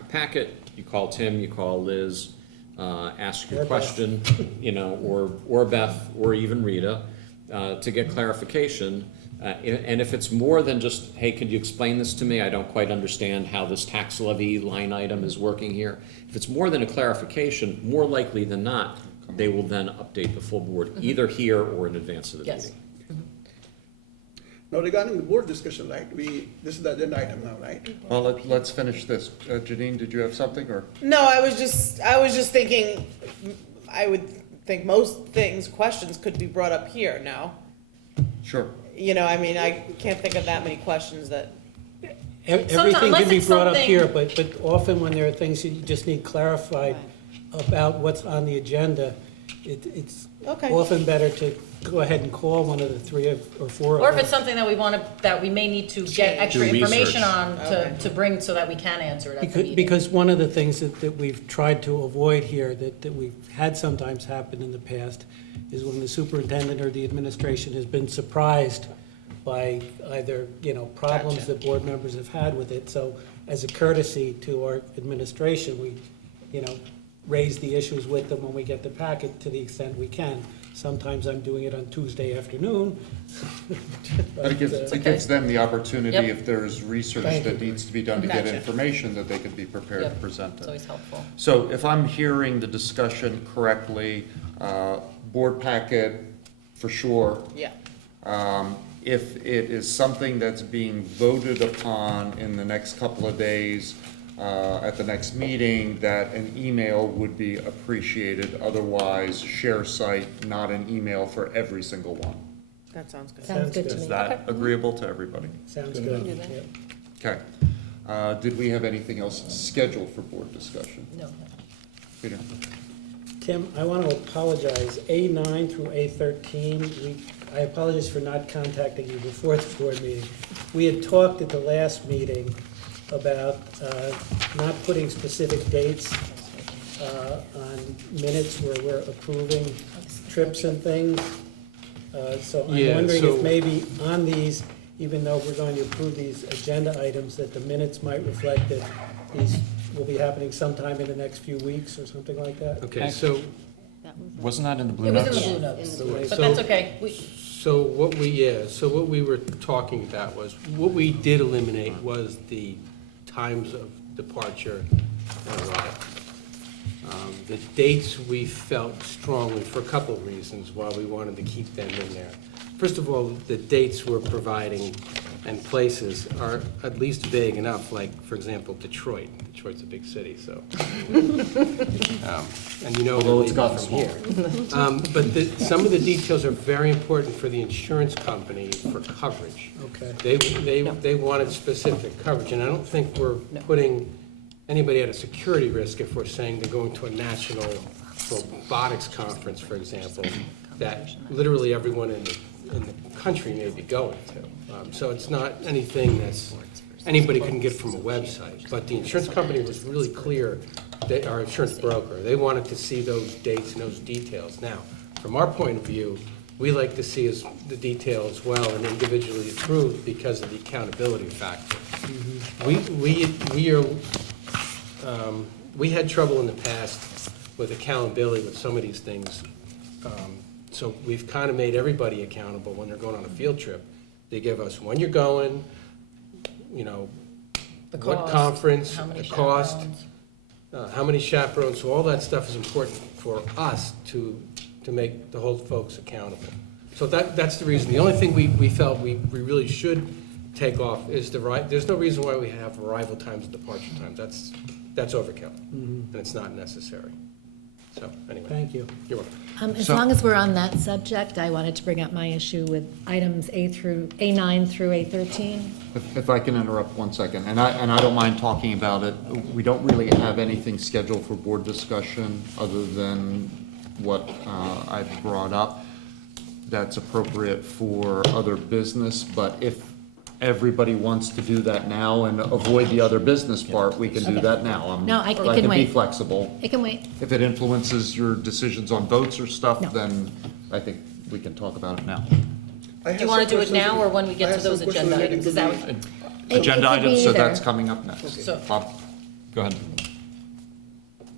packet, you call Tim, you call Liz, ask your Or Beth. question, you know, or Beth, or even Rita, to get clarification. And if it's more than just, hey, could you explain this to me? I don't quite understand how this tax levy line item is working here. If it's more than a clarification, more likely than not, they will then update the full board, either here or in advance of the Yes. meeting. Now regarding the board discussion, right, this is the agenda item now, right? Well, let's finish this. Janine, did you have something, or? No, I was just thinking, I would think most questions could be brought up here now. Sure. You know, I mean, I can't think of that many questions that, Everything can unless be it's brought up something- here, but often when there are things you just need clarified about what's on the agenda, it's Okay. often better to go ahead and call one of the three or four of them. Or if it's something that we want to, that we may need to get extra Do information research. on to bring so that we can answer it at the Because, meeting. because one of the things that we've tried to avoid here, that we've had sometimes happen in the past, is when the superintendent or the administration has been surprised by either, you know, problems Gotcha. that board members have had with it. So as a courtesy to our administration, we, you know, raise the issues with them when we get the packet to the extent we can. Sometimes I'm doing it on Tuesday afternoon. And it gives them the opportunity, Yep. if there's research Thank that you. needs to be done to get Gotcha. information, that they could be prepared to Yep. present It's it. always helpful. So if I'm hearing the discussion correctly, board packet, for sure. yeah. If it is something that's being voted upon in the next couple of days, at the next meeting, that an email would be appreciated. Otherwise, share site, not an email for every single one. That sounds good. Sounds good to Is me. that agreeable to everybody? Sounds do good. that. Yeah. Okay. Did we have anything else scheduled for board discussion? No. Peter? Tim, I want to apologize. A9 through A13, I apologize for not contacting you before the board meeting. We had talked at the last meeting about not putting specific dates on minutes where we're approving trips and things. So I'm Yeah, wondering so- if maybe on these, even though we're going to approve these agenda items, that the minutes might reflect that these will be happening sometime in the next few weeks or something like that. Okay, so, Wasn't that in the blue It was notes? in the blue notes, Right. but So- that's okay. so what we were talking about was, what we did eliminate was the times of departure and arrival. The dates we felt strongly for a couple of reasons why we wanted to keep them in there. First of all, the dates we're providing and places are at least vague enough, like, for example, Detroit. Detroit's a big city, so. And you know. Although it's they're gotten from here. But some of the details are very important for the insurance company for coverage. Okay. They wanted specific coverage, and I don't think we're putting anybody at a security risk if we're saying they're going to a national robotics conference, for example. that literally everyone in the country may be going to. So it's not anything that's, anybody can get from a website. But the insurance company was really clear, our insurance broker, they wanted to see those dates and those details. Now, from our point of view, we like to see the detail as well and individually approved because of the accountability factor. We had trouble in the past with accountability with some of these things. So we've kind of made everybody accountable when they're going on a field trip. They give us when you're going, you know, The what cost, conference, how many the cost, chaperones. how many chaperones, so all that stuff is important for us to make the whole folks accountable. So that's the reason. The only thing we felt we really should take off is there's no reason why we have arrival times and departure times. That's overkill, and it's not necessary. So, anyway. Thank you. You're welcome. As So- long as we're on that subject, I wanted to bring up my issue with items A9 through A13. If I can interrupt 1 second, and I don't mind talking about it, we don't really have anything scheduled for board discussion other than what I've brought up that's appropriate for other business, but if everybody wants to do that now and avoid the other business part, we can do that now. No, I can I can be wait. flexible. It can wait. If it influences your decisions on votes or No. stuff, then I think we can talk about it now. Do you want to do it now or when we get to those agenda items? Is that what? It Agenda could be items, so either. that's coming up next. So- Bob? Go ahead.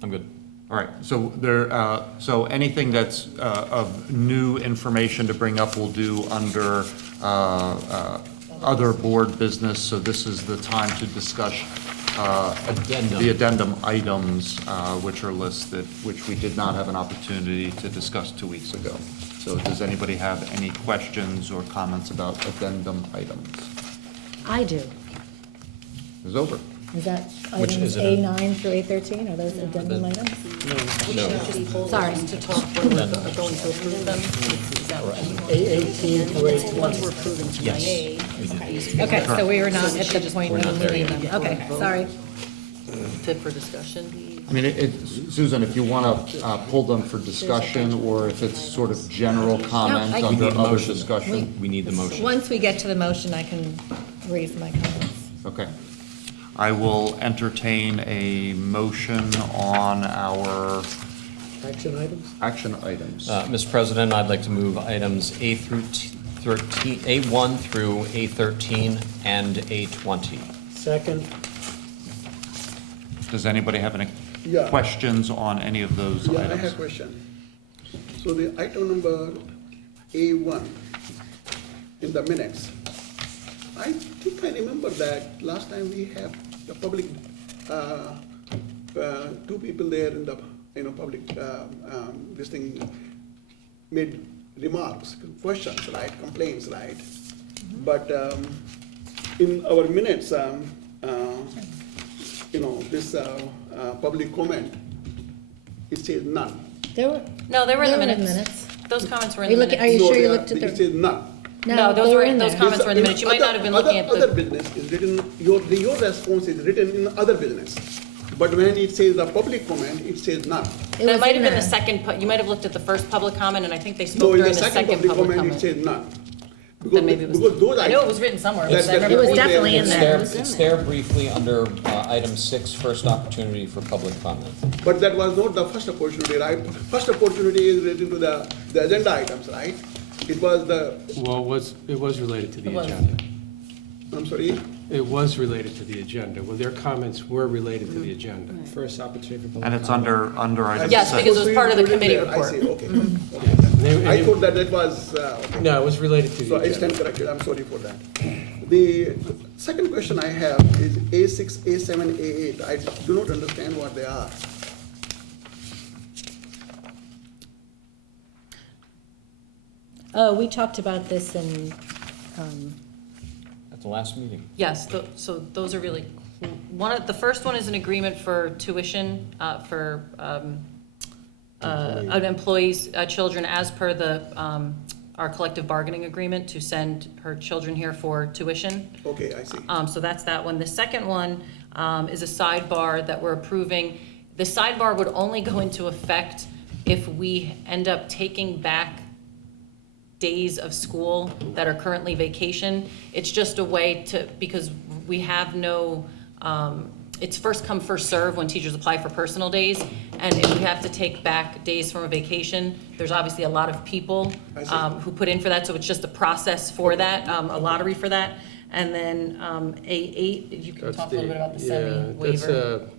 I'm good. All right, so so anything that's of new information to bring up, we'll do under other board business. So this is the time to discuss the addendum items, which are listed, which we did not have an opportunity to discuss 2 weeks ago. So does anybody have any questions or comments about addendum items? I do. It's over. Is that Which items is it? A9 through A13? Are those addendum items? Sorry. To talk when we're going to approve them? Is that what you want? A18 through Once A20. we're approving tonight. Okay, so we were not at the point We're of not there moving yet. them. Okay, sorry. For discussion? I mean, Susan, if you want to pull them for discussion, or if it's sort of general comment I- We under need a other motion. discussion. We need the motion. Once we get to the motion, I can raise my comments. Okay. I will entertain a motion on our Action items? action items. Mr. President, I'd like to move items A through 13, A1 through A13 and A20. Second? Does anybody have any Yeah. questions on any of those Yeah, I items? have a question. So the item number A1 in the minutes, I think I remember that last time we have the public, two people there in the, public, this thing made remarks, questions, right, complaints, right? But in our minutes, this public comment, it says none. There were. No, they were in the They minutes. Those comments were Are in you the looking, are minutes. you sure you No, looked at It the? says none. No, those they were in those there. comments were in the minutes. You might not have been looking at Other the, business is written, your response is written in other business. But when it says the public comment, it says none. It that was might in have been the there. second, you might have looked at the first public comment, and I think they No, spoke in during the the second second public public comment, it comment. says none. Then maybe it was, Because those I know it was items, written somewhere. That- because I that- remember It was reading definitely in It's there. there, it's there briefly under item 6, first opportunity for public comment. but that was not the first opportunity, right? First opportunity is related to the agenda items, right? It was the, Well, it was related to the It was. agenda. I'm sorry, It was related to the agenda. Well, their comments were related to the agenda. First opportunity for public And it's comment. under item Yes, 6. because it was part of the committee I report. see, okay. They- I thought that was, okay. No, it was related to So the I stand agenda. corrected, I'm sorry for that. The second question I have is A6, A7, A8. I do not understand what they are. Oh, we talked about this in, At the last meeting. Yes, so those are really, the first one is an agreement for tuition for employees' children as per our collective bargaining agreement to send her children here for tuition. Okay, I see. So that's that one. The second one is a sidebar that we're approving. The sidebar would only go into effect if we end up taking back days of school that are currently vacation. It's just a way to, because we have no, it's first come, first serve when teachers apply for personal days. And if we have to take back days from a vacation, there's obviously a lot of people who put in for that, so it's just a process for that, a lottery for that. And then A8, you can That's talk a little bit about the yeah, semi waiver.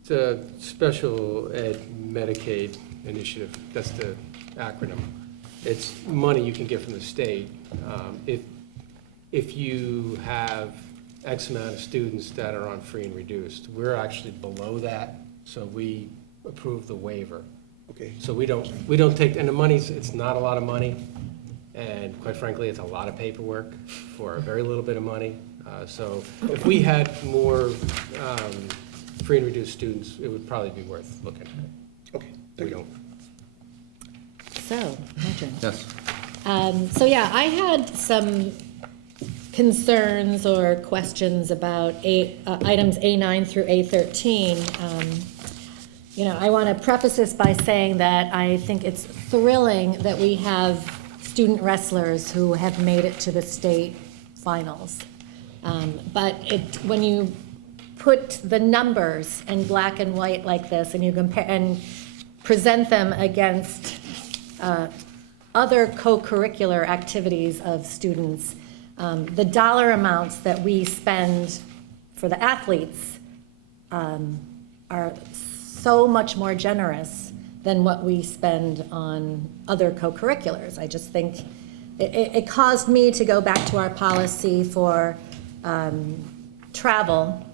It's a special ed Medicaid initiative. That's the acronym. It's money you can get from the state. If you have X amount of students that are on free and reduced, we're actually below that, so we approve the waiver. Okay. So we don't take, and the money's, it's not a lot of money, and quite frankly, it's a lot of paperwork for a very little bit of money. So if we had more free and reduced students, it would probably be worth looking at. Okay, We thank you. don't. So, my turn. Yes. So yeah, I had some concerns or questions about items A9 through A13. You know, I want to preface this by saying that I think it's thrilling that we have student wrestlers who have made it to the state finals. But when you put the numbers in black and white like this and you compare and present them against other co-curricular activities of students, the dollar amounts that we spend for the athletes are so much more generous than what we spend on other co-curriculars. I just think it caused me to go back to our policy for travel,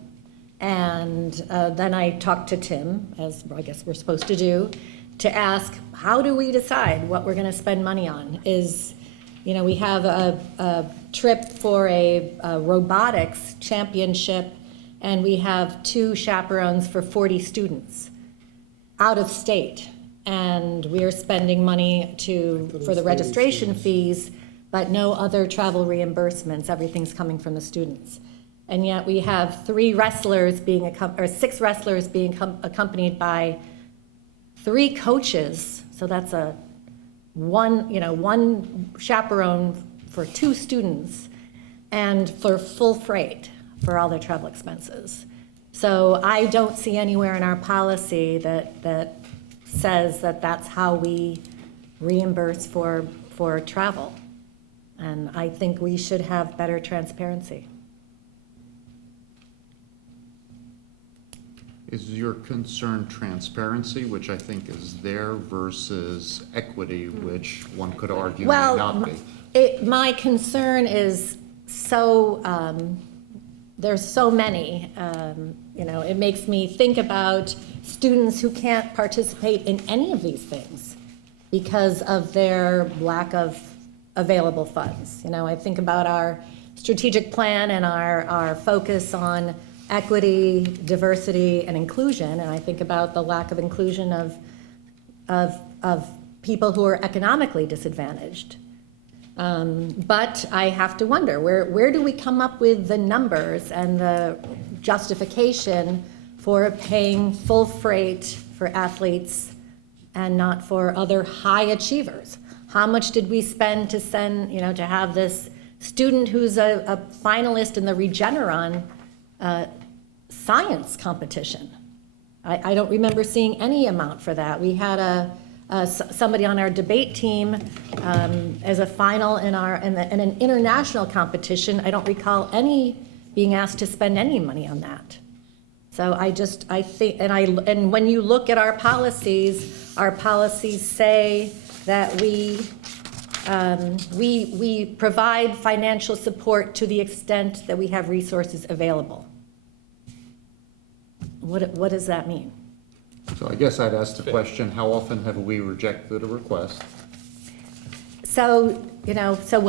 and then I talked to Tim, as I guess we're supposed to do, to ask, how do we decide what we're gonna spend money on? You know, we have a trip for a robotics championship, and we have 2 chaperones for 40 students out of state. And we are spending money for the registration fees, but no other travel reimbursements. Everything's coming from the students. And yet we have 6 wrestlers being accompanied by 3 coaches. So that's one chaperone for 2 students, and for full freight for all their travel expenses. So I don't see anywhere in our policy that says that that's how we reimburse for travel. And I think we should have better transparency. Is your concern transparency, which I think is there, versus equity, which one could argue may not be? My concern is there's so many, it makes me think about students who can't participate in any of these things because of their lack of available funds. I think about our strategic plan and our focus on equity, diversity, and inclusion, and I think about the lack of inclusion of people who are economically disadvantaged. But I have to wonder, where do we come up with the numbers and the justification for paying full freight for athletes and not for other high achievers? How much did we spend to to have this student who's a finalist in the Regeneron science competition? I don't remember seeing any amount for that. We had somebody on our debate team as a final in an international competition. I don't recall any being asked to spend any money on that. So I think, and when you look at our policies say that we provide financial support to the extent that we have resources available. What does that mean? So I guess I'd ask the question, how often have we rejected a request? So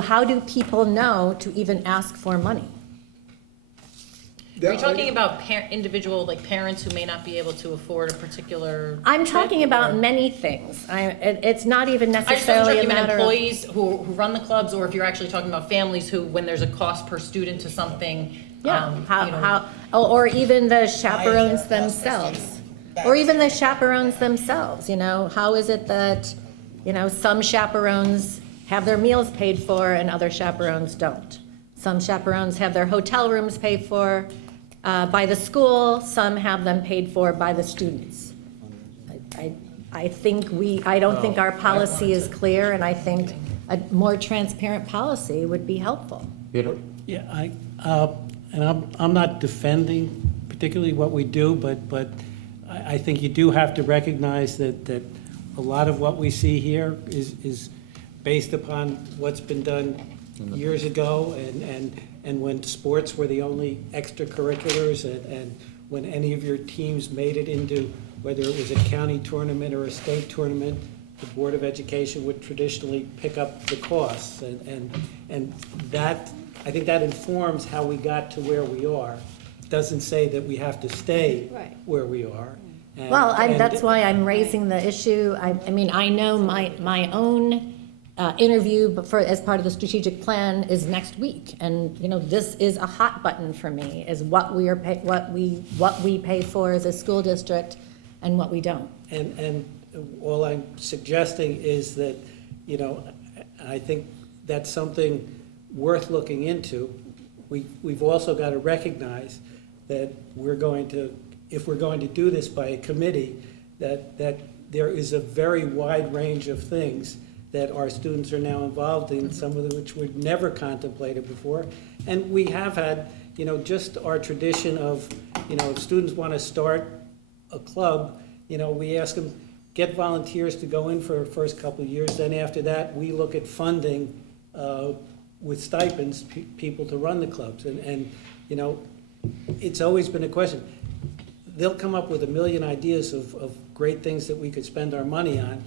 how do people know to even ask for money? Are you talking about individual, like parents who may not be able to afford a particular I'm trip, talking about or- many things. It's not even I just necessarily a wasn't sure if you meant matter of... employees who run the clubs, or if you're actually talking about families who, when there's a cost per student to something. Yeah, or even the chaperones themselves. Or even the chaperones themselves, how is it that, some chaperones have their meals paid for and other chaperones don't. Some chaperones have their hotel rooms paid for by the school, some have them paid for by the students. I don't think our policy is clear, and I think a more transparent policy would be helpful. Peter? Yeah, I'm not defending particularly what we do, but I think you do have to recognize that a lot of what we see here is based upon what's been done years ago, and when sports were the only extracurriculars, and when any of your teams made it into, whether it was a county tournament or a state tournament, the Board of Education would traditionally pick up the costs, and that, I think that informs how we got to where we are. It doesn't say that we have to stay Right. where we are. And- Well, and- that's why I'm raising the issue. I mean, I know my own interview as part of the strategic plan is next week. And, this is a hot button for me, is what we pay for as a school district and what we don't. And all I'm suggesting is that, I think that's something worth looking into. We've also got to recognize that if we're going to do this by a committee, that there is a very wide range of things that our students are now involved in, some of which were never contemplated before. And we have had, just our tradition of, if students want to start a club, we ask them, get volunteers to go in for the first couple of years. Then after that, we look at funding with stipends, people to run the clubs. And it's always been a question. They'll come up with a million ideas of great things that we could spend our money on.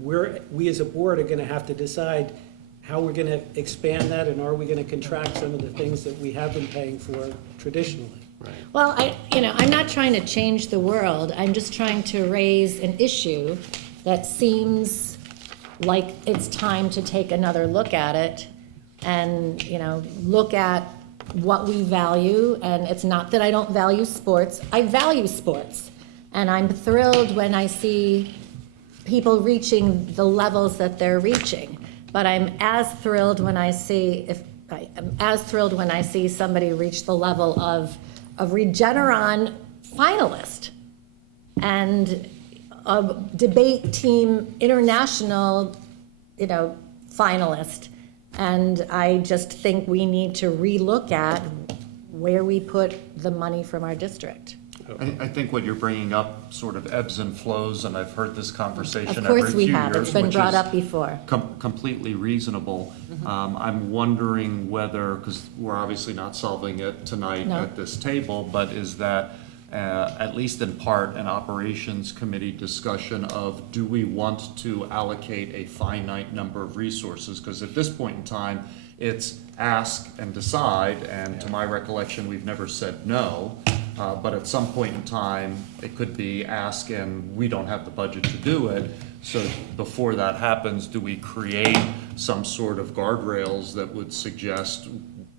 We as a board are going to have to decide how we're going to expand that, and are we going to contract some of the things that we have been paying for traditionally. Well, I'm not trying to change the world. I'm just trying to raise an issue that seems like it's time to take another look at it and, look at what we value. And it's not that I don't value sports. I value sports. And I'm thrilled when I see people reaching the levels that they're reaching. But I'm as thrilled when I see somebody reach the level of Regeneron finalist and a debate team international, finalist. And I just think we need to relook at where we put the money from our district. I think what you're bringing up sort of ebbs and flows, and I've heard this conversation Of every course few we years. have, it's been which brought is up before. Completely reasonable. I'm wondering whether, because we're obviously not solving it tonight No. at this table, but is that, at least in part, an operations committee discussion of, do we want to allocate a finite number of resources? Because at this point in time, it's ask and decide, and to my recollection, we've never said no. But at some point in time, it could be ask and we don't have the budget to do it. So before that happens, do we create some sort of guardrails that would suggest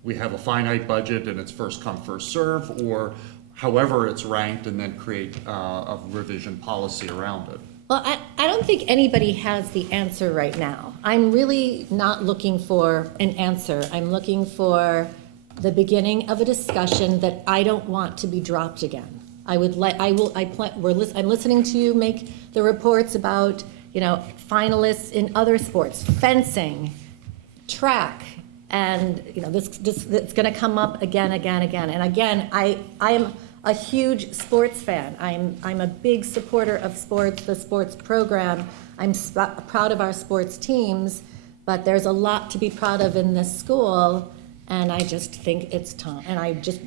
we have a finite budget and it's first come, first serve, or however it's ranked, and then create a revision policy around it? Well, I don't think anybody has the answer right now. I'm really not looking for an answer. I'm looking for the beginning of a discussion that I don't want to be dropped again. I'm listening to you make the reports about, finalists in other sports, fencing, track, and, it's gonna come up again. And again, I am a huge sports fan. I'm a big supporter of sports, the sports program. I'm proud of our sports teams, but there's a lot to be proud of in this school. And I just think it's time, and I just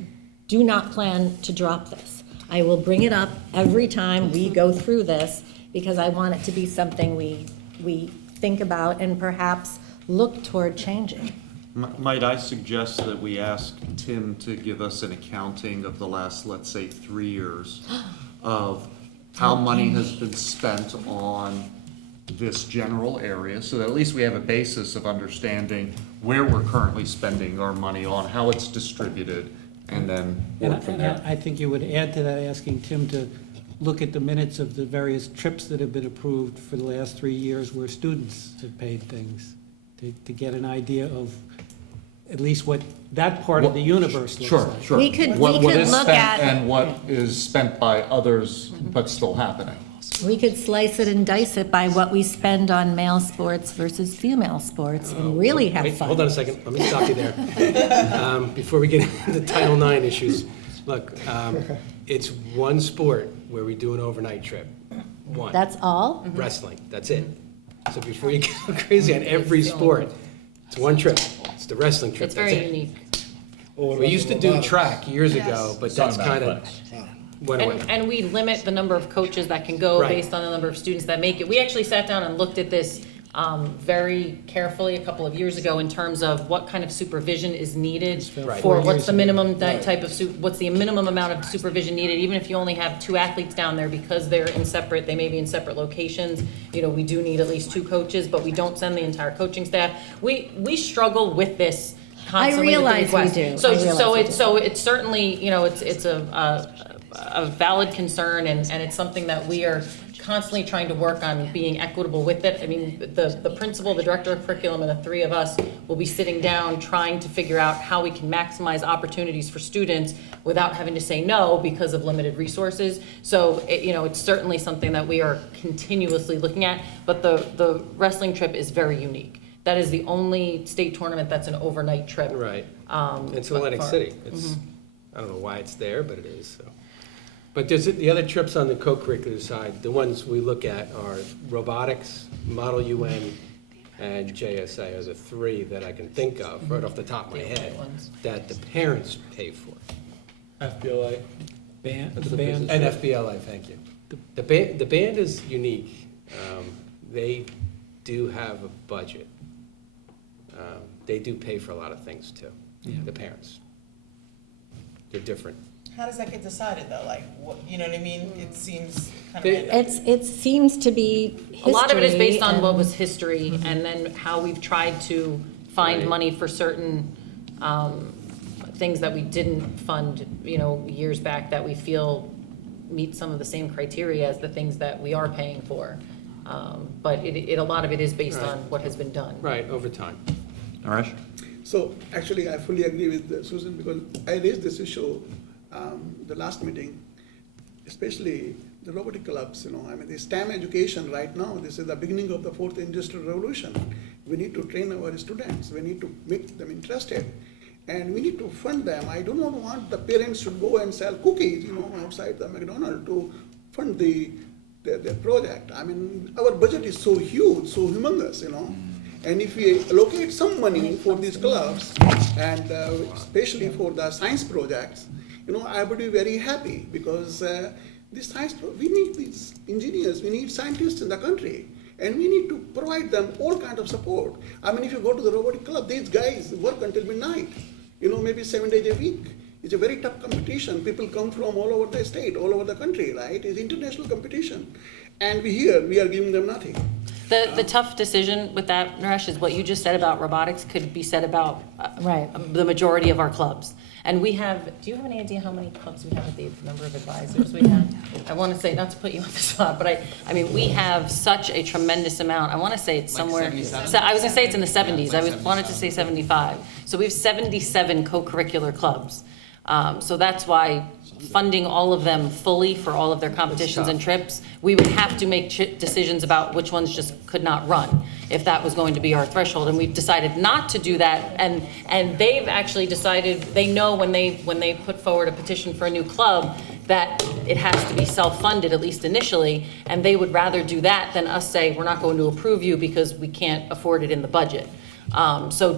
do not plan to drop this. I will bring it up every time we go through this, because I want it to be something we think about and perhaps look toward changing. Might I suggest that we ask Tim to give us an accounting of the last, let's say, 3 years of how money has been spent on this general area, so that at least we have a basis of understanding where we're currently spending our money on, how it's distributed, and then work from there. I think you would add to that, asking Tim to look at the minutes of the various trips that have been approved for the last 3 years where students have paid things. to get an idea of at least what that part of the universe looks like. Sure. We could What is look spent at- and what is spent by others, but still happening. We could slice it and dice it by what we spend on male sports versus female sports and really have Wait, fun. hold on a second, let me stop you there. Before we get into Title IX issues, look, it's one sport where we do an overnight trip. One. That's all? Wrestling, that's it. So before you get crazy on every sport, it's one trip. It's the wrestling trip, It's that's very it. unique. We used to do track years ago, but that's kind of went away. And we limit the number of coaches that can go Right. based on the number of students that make it. We actually sat down and looked at this very carefully a couple of years ago in terms of what kind of supervision is needed Right. for what's the minimum type of, what's the minimum amount of supervision needed, even if you only have 2 athletes down there because they're in separate, they may be in separate locations. You know, we do need at least 2 coaches, but we don't send the entire coaching staff. We struggle with this constantly with the realize we request. do. So, I realize so we it's, so it's certainly, you know, it's a valid concern, and it's something that we are constantly trying to work on being equitable with it. I mean, the principal, the director of curriculum, and the 3 of us will be sitting down trying to figure out how we can maximize opportunities for students without having to say no because of limited resources. So, you know, it's certainly something that we are continuously looking at, but the wrestling trip is very unique. That is the only state tournament that's an overnight trip. Right. It's but Atlantic for- City. It's, I don't know why it's there, but it is, so. But there's, the other trips on the co-curricular side, the ones we look at are robotics, Model UN, and JSA are the 3 that I can think of, right off the top of my head, that the parents pay for. FBLA. The band. And FBLA, thank you. The band is unique. They do have a budget. They do pay for a lot of things too, the parents. They're different. How does that get decided though? Like, what, you know what I mean? It seems kind They- of. It seems to be history. A lot of it is based on what and- was history, and then how we've tried to find Right. money for certain things that we didn't fund, you know, years back that we feel meet some of the same criteria as the things that we are paying for. But a lot of it is based Right. on what has been done. Right, over time. Naresh? So actually, I fully agree with Susan because I raised this issue the last meeting, especially the robotic clubs, you know, I mean, the STEM education right now, this is the beginning of the 4th industrial revolution. We need to train our students, we need to make them interested, and we need to fund them. I do not want the parents to go and sell cookies, you know, outside the McDonald's to fund the project. I mean, our budget is so huge, so humongous, you know. And if we allocate some money for these clubs, and especially for the science projects, you know, I would be very happy because we need these engineers, we need scientists in the country, and we need to provide them all kind of support. I mean, if you go to the robotic club, these guys work until midnight, you know, maybe 7 days a week. It's a very tough competition. People come from all over the state, all over the country, right? It's international competition. And we are giving them nothing. The tough decision with that, Naresh, is what you just said about robotics could be said about Right. the majority of our clubs. And we have, do you have any idea how many clubs we have with the number of advisors we have? I want to say, not to put you on the spot, but I mean, we have such a tremendous amount. I want to say it's Like somewhere. 77? So I was going to say it's in the 70s. like Wanted to say 75. So we have 77 co-curricular clubs. So that's why funding all of them fully for all of their competitions and trips, we would have to make decisions about which ones just could not run, if that was going to be our threshold. And we've decided not to do that, and they've actually decided, they know when they put forward a petition for a new club, that it has to be self-funded, at least initially, and they would rather do that than us say, we're not going to approve you because we can't afford it in the budget. So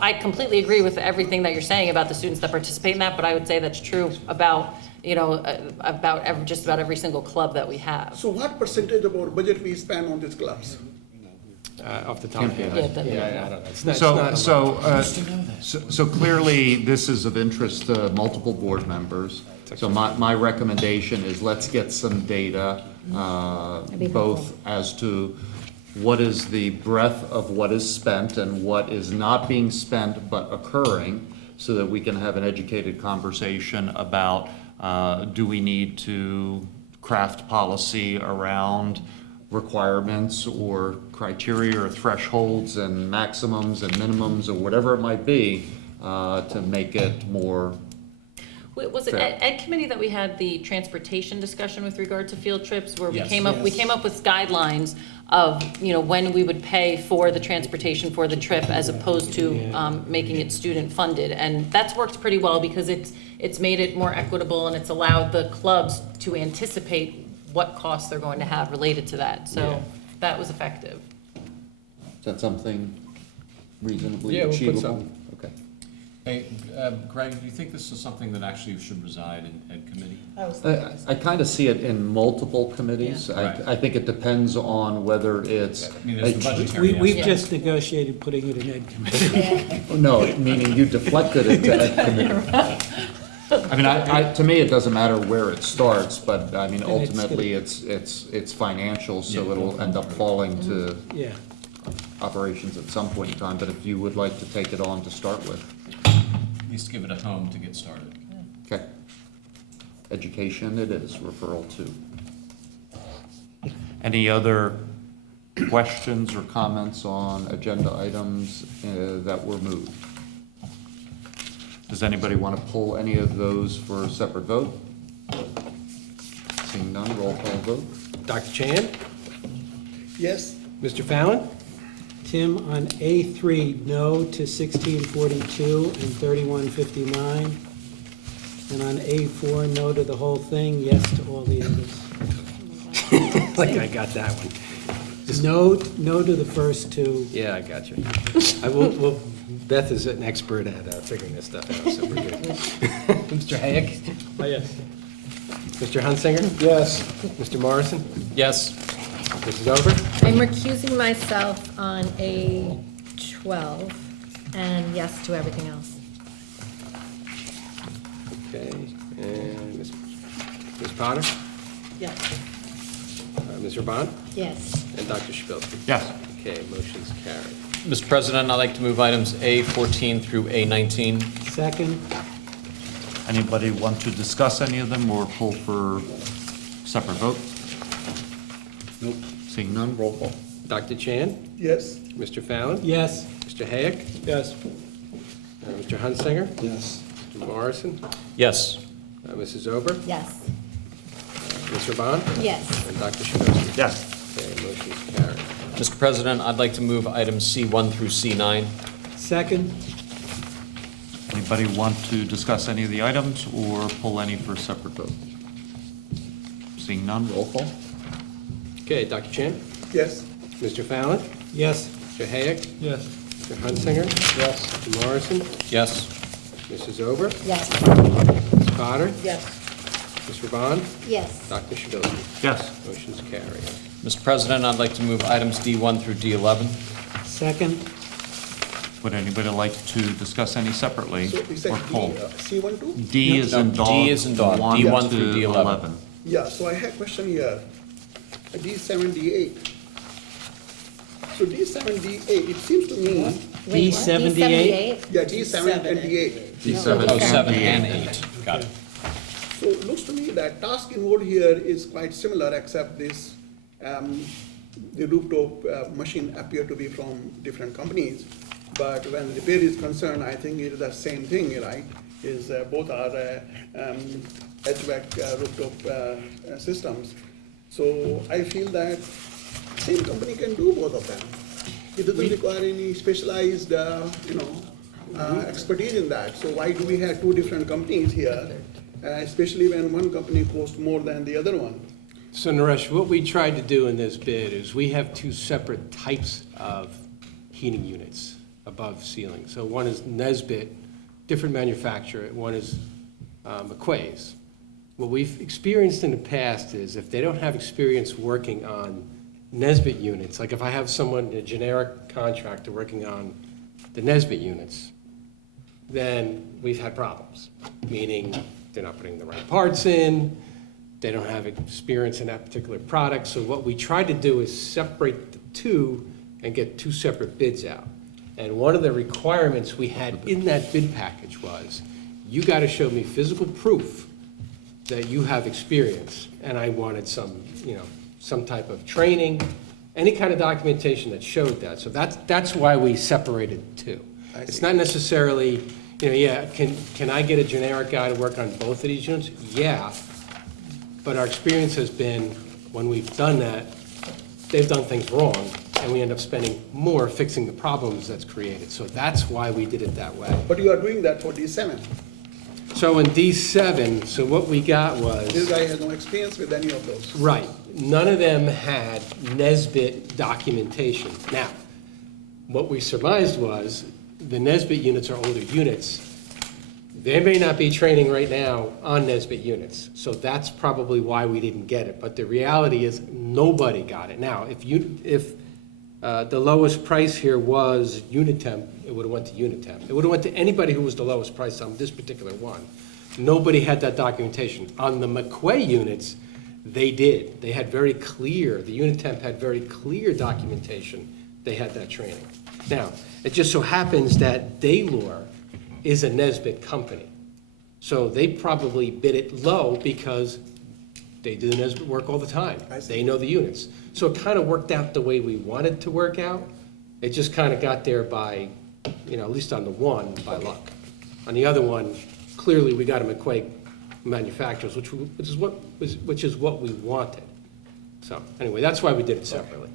I completely agree with everything that you're saying about the students that participate in that, but I would say that's true about, just about every single club that we have. So what percentage of our budget we spend on these clubs? Off the top of your head. Yeah, I don't know. It's not a lot. So clearly, this is of interest to multiple board members. So my recommendation is let's get some data, both as to what is the breadth of what is spent and what is not being spent but occurring, so that we can have an educated conversation about, do we need to craft policy around requirements or criteria or thresholds and maximums and minimums or whatever it might be, to make it more. Was it Fair. Ed Committee that we had the transportation discussion with regard to field trips, where we Yes. came up with guidelines of, when we would pay for the transportation for the trip as opposed to making it student funded, and that's worked pretty well because it's made it more equitable and it's allowed the clubs to anticipate what costs they're going to have related to that, so that was effective. Is that something reasonably Yeah, we'll put achievable? some. Okay. Hey, Greg, do you think this is something that actually should reside in Ed Committee? I kind of see it in multiple committees. Yeah. Right. I think it depends on whether it's. I mean, there's the budgetary We've aspect. just negotiated putting it in Ed Committee. No, meaning you deflected it to Ed Committee. I mean, to me, it doesn't matter where it starts, but I mean, And it's ultimately, it's financial, so Yeah. it'll end up falling to Yeah. operations at some point in time, but if you would like to take it on to start with. At least give it a home to get started. Okay. Education it is, referral to. Any other questions or comments on agenda items that were moved? Does anybody want to pull any of those for a separate vote? Seeing none, roll call vote. Dr. Chan? Yes, Mr. Fallon? Tim, on A3, no to 1642 and 3159. And on A4, no to the whole thing, yes to all the others. Like I got that one. No to the first two. Yeah, I got you. Well, Beth is an expert at figuring this stuff out, so we're good. Mr. Hayek? Oh, yes. Mr. Hunsinger? Yes. Mr. Morrison? Yes. Mrs. Ober? I'm recusing myself on A12, and yes to everything else. Okay, and Ms. Potter? Yes. Mr. Bond? Yes. And Dr. Shabilsky? Yes. Okay, motion's carried. Mr. President, I'd like to move items A14 through A19. Second, Anybody want to discuss any of them or pull for separate vote? Nope. Seeing none, roll call. Dr. Chan? yes, Mr. Fallon? yes. Mr. Hayek? Yes. Mr. Hunsinger? Yes. Mr. Morrison? Yes. Mrs. Ober? Yes. Mr. Bond? Yes. And Dr. Shabilsky? Yes. Okay, motion's carried. Mr. President, I'd like to move items C1 through C9. Second, Anybody want to discuss any of the items or pull any for separate vote? Seeing none, roll call. Okay, Dr. Chan? yes, Mr. Fallon? yes. Mr. Hayek? Yes. Mr. Hunsinger? Yes. Mr. Morrison? Yes. Mrs. Ober? Yes. Ms. Potter? Yes. Mr. Bond? Yes. Dr. Shabilsky? Yes. Motion's carried. Mr. President, I'd like to move items D1 through D11. Second, Would anybody like to discuss any separately so is that or pull? C1 too? D is in No, dog. D is in dog. 1 D1 through to D11. 11. Yeah, so I had a question here. D7, D8. So D7, D8, it seems to me, Wait, what? D78? yeah, D7 and D8. D7 Oh, 7 and and 8. Got it. So it looks to me that task involved here is quite similar, except this, the rooftop machine appear to be from different companies. But when repair is concerned, I think it is the same thing, right? Is both are HVAC rooftop systems. So I feel that same company can do both of them. It doesn't require any specialized, expertise in that. So why do we have two different companies here, especially when one company costs more than the other one? So Naresh, what we tried to do in this bid is we have two separate types of heating units above ceiling. So one is Nesbit, different manufacturer, one is McQuay's. What we've experienced in the past is if they don't have experience working on Nesbit units, like if I have someone, a generic contractor working on the Nesbit units, then we've had problems, meaning they're not putting the right parts in, they don't have experience in that particular product. So what we tried to do is separate the two and get two separate bids out. And one of the requirements we had in that bid package was, you got to show me physical proof that you have experience. And I wanted some, some type of training, any kind of documentation that showed that. So that's why we separated the two. It's not necessarily, yeah, can I get a generic guy to work on both of these units? Yeah, but our experience has been, when we've done that, they've done things wrong, and we end up spending more fixing the problems that's created. So that's why we did it that way. But you are doing that for D7. So in D7, so what we got This was, guy has no experience with any of those. right, none of them had Nesbit documentation. Now, what we surmised was, the Nesbit units are older units. They may not be training right now on Nesbit units, so that's probably why we didn't get it. But the reality is, nobody got it. Now, if the lowest price here was Unitemp, it would have went to Unitemp. It would have went to anybody who was the lowest price on this particular one. Nobody had that documentation. On the McQuay units, they did. They had very clear, the Unitemp had very clear documentation. They had that training. Now, it just so happens that Daylor is a Nesbit company. So they probably bid it low because they do Nesbit work all the time. They know the units. So it kind of worked out the way we wanted to work out. It just kind of got there by, at least on the one, by luck. On the other one, clearly we got a McQuay manufacturers, which is what we wanted. So anyway, that's why we did it separately.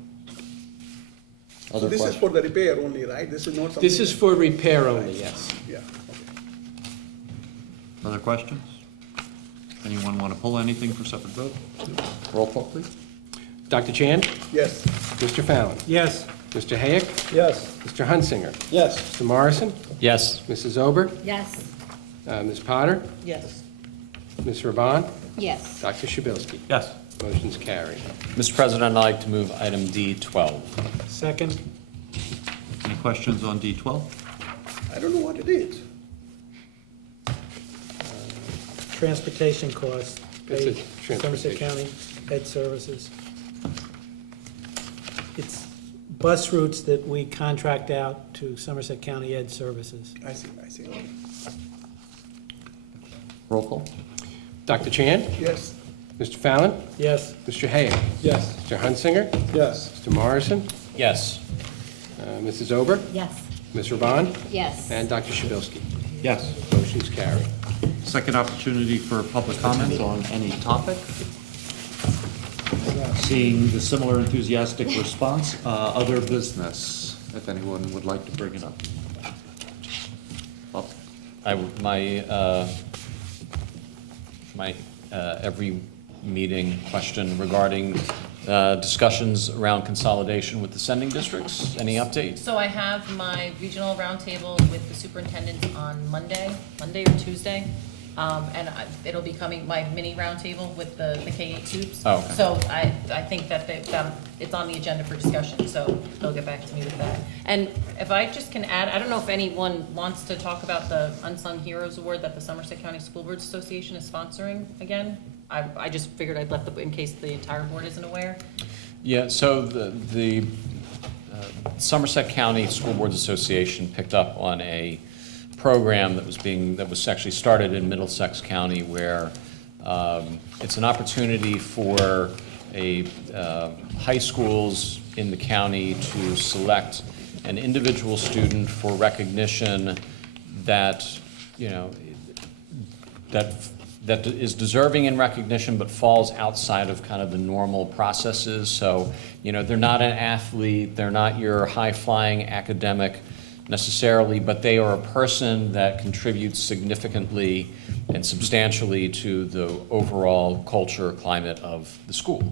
So this is for the repair only, right? This is not something. This is for repair only, yes. Yeah, Other questions? Anyone want to pull anything for separate vote? Roll call, please. Dr. Chan? yes. Mr. Fallon? Yes. Mr. Hayek? Yes. Mr. Hunsinger? Yes. Mr. Morrison? Yes. Mrs. Ober? Yes. Ms. Potter? Yes. Ms. Raban? Yes. Dr. Shabilsky? Yes. Motion's carried. Mr. President, I'd like to move item D12. Second? Any questions on D12? I don't know what it is. Transportation costs, It's a paid Somerset transportation. County Ed Services. It's bus routes that we contract out to Somerset County Ed Services. I see. Okay. Roll call. Dr. Chan? Yes. Mr. Fallon? Yes. Mr. Hayek? Yes. Mr. Hunsinger? Yes. Mr. Morrison? Yes. Mrs. Ober? Yes. Ms. Raban? Yes. And Dr. Shabilsky? Yes. Motion's carried. Second opportunity for public comment on any topic. Seeing the similar enthusiastic response, other business, if anyone would like to bring it up. Bob? My every meeting question regarding discussions around consolidation with the sending districts. Any updates? So I have my regional roundtable with the superintendents on Monday or Tuesday. It'll be coming, my mini roundtable with the K-8 tubes. Oh, okay. So I think that it's on the agenda for discussion, so they'll get back to me with that. And if I just can add, I don't know if anyone wants to talk about the Unsung Heroes Award that the Somerset County School Boards Association is sponsoring again. I just figured I'd let in case the entire board isn't aware. Yeah, so the Somerset County School Boards Association picked up on a program that was actually started in Middlesex County, where it's an opportunity for high schools in the county to select an individual student for recognition that that is deserving in recognition but falls outside of kind of the normal processes. So, they're not an athlete, they're not your high-flying academic necessarily, but they are a person that contributes significantly and substantially to the overall culture, climate of the school.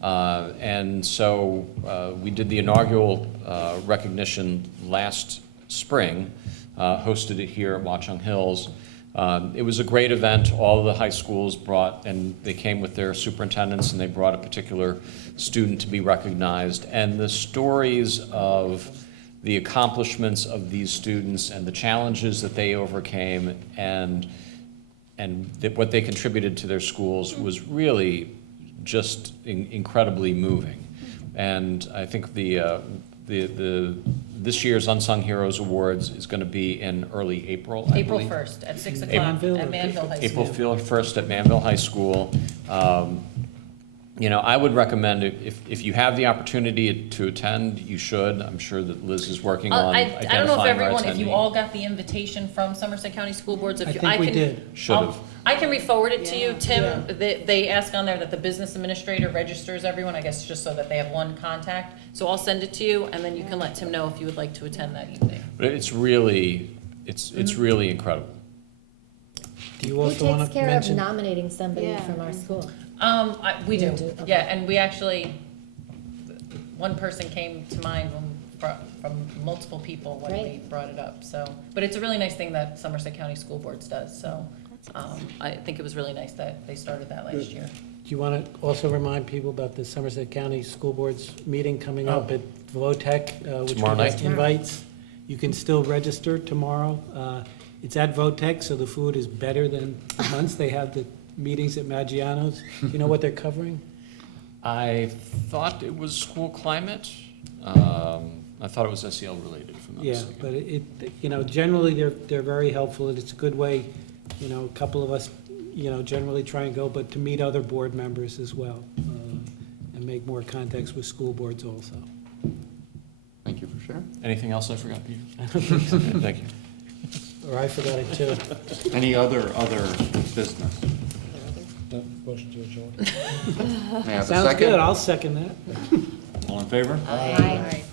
And so we did the inaugural recognition last spring, hosted it here at Watchung Hills. It was a great event. All the high schools brought, and they came with their superintendents, and they brought a particular student to be recognized. And the stories of the accomplishments of these students and the challenges that they overcame and what they contributed to their schools was really just incredibly moving. And I think this year's Unsung Heroes Awards is going to be in early April, I April believe. 1st at 6 o'clock at Manville High School. April 1st at Manville High School. I would recommend if you have the opportunity to attend, you should. I'm sure that Liz is working on I identifying don't know if our everyone, if you attendee. all got the invitation from Somerset County School Boards, if I you, think we can. did. Should've. I can re-forward it to you, Yeah. Tim. They ask on there that the business administrator registers everyone, I guess, just so that they have one contact. So I'll send it to you, and then you can let Tim know if you would like to attend that evening. But it's really incredible. Do you Who also want takes to care of mention? nominating somebody Yeah. from our school? We do, You do, okay. yeah, and we actually, one person came to mind from multiple people when we Great. brought it up, so. But it's a really nice thing that Somerset County School Boards does, so. I think it was really nice that they started that last year. Do you want to also remind people about the Somerset County School Board's meeting coming up at VOTEC, which we Tomorrow got night. invites? You can still register tomorrow. It's at VOTEC, so the food is better than the months they have the meetings at Maggiano's. Do you know what they're covering? I thought it was school climate. I thought it was SEL related, if I'm not Yeah, mistaken. but generally, they're very helpful, and it's a good way, a couple of us, generally try and go, but to meet other board members as well, and make more contacts with school boards also. Thank you for sharing. Anything else I forgot, Peter? I don't think so. Okay, thank you. Or I forgot it too. Any other business? Motion to adjourn. May I have a Sounds second? good, I'll second that. All in favor? Aye.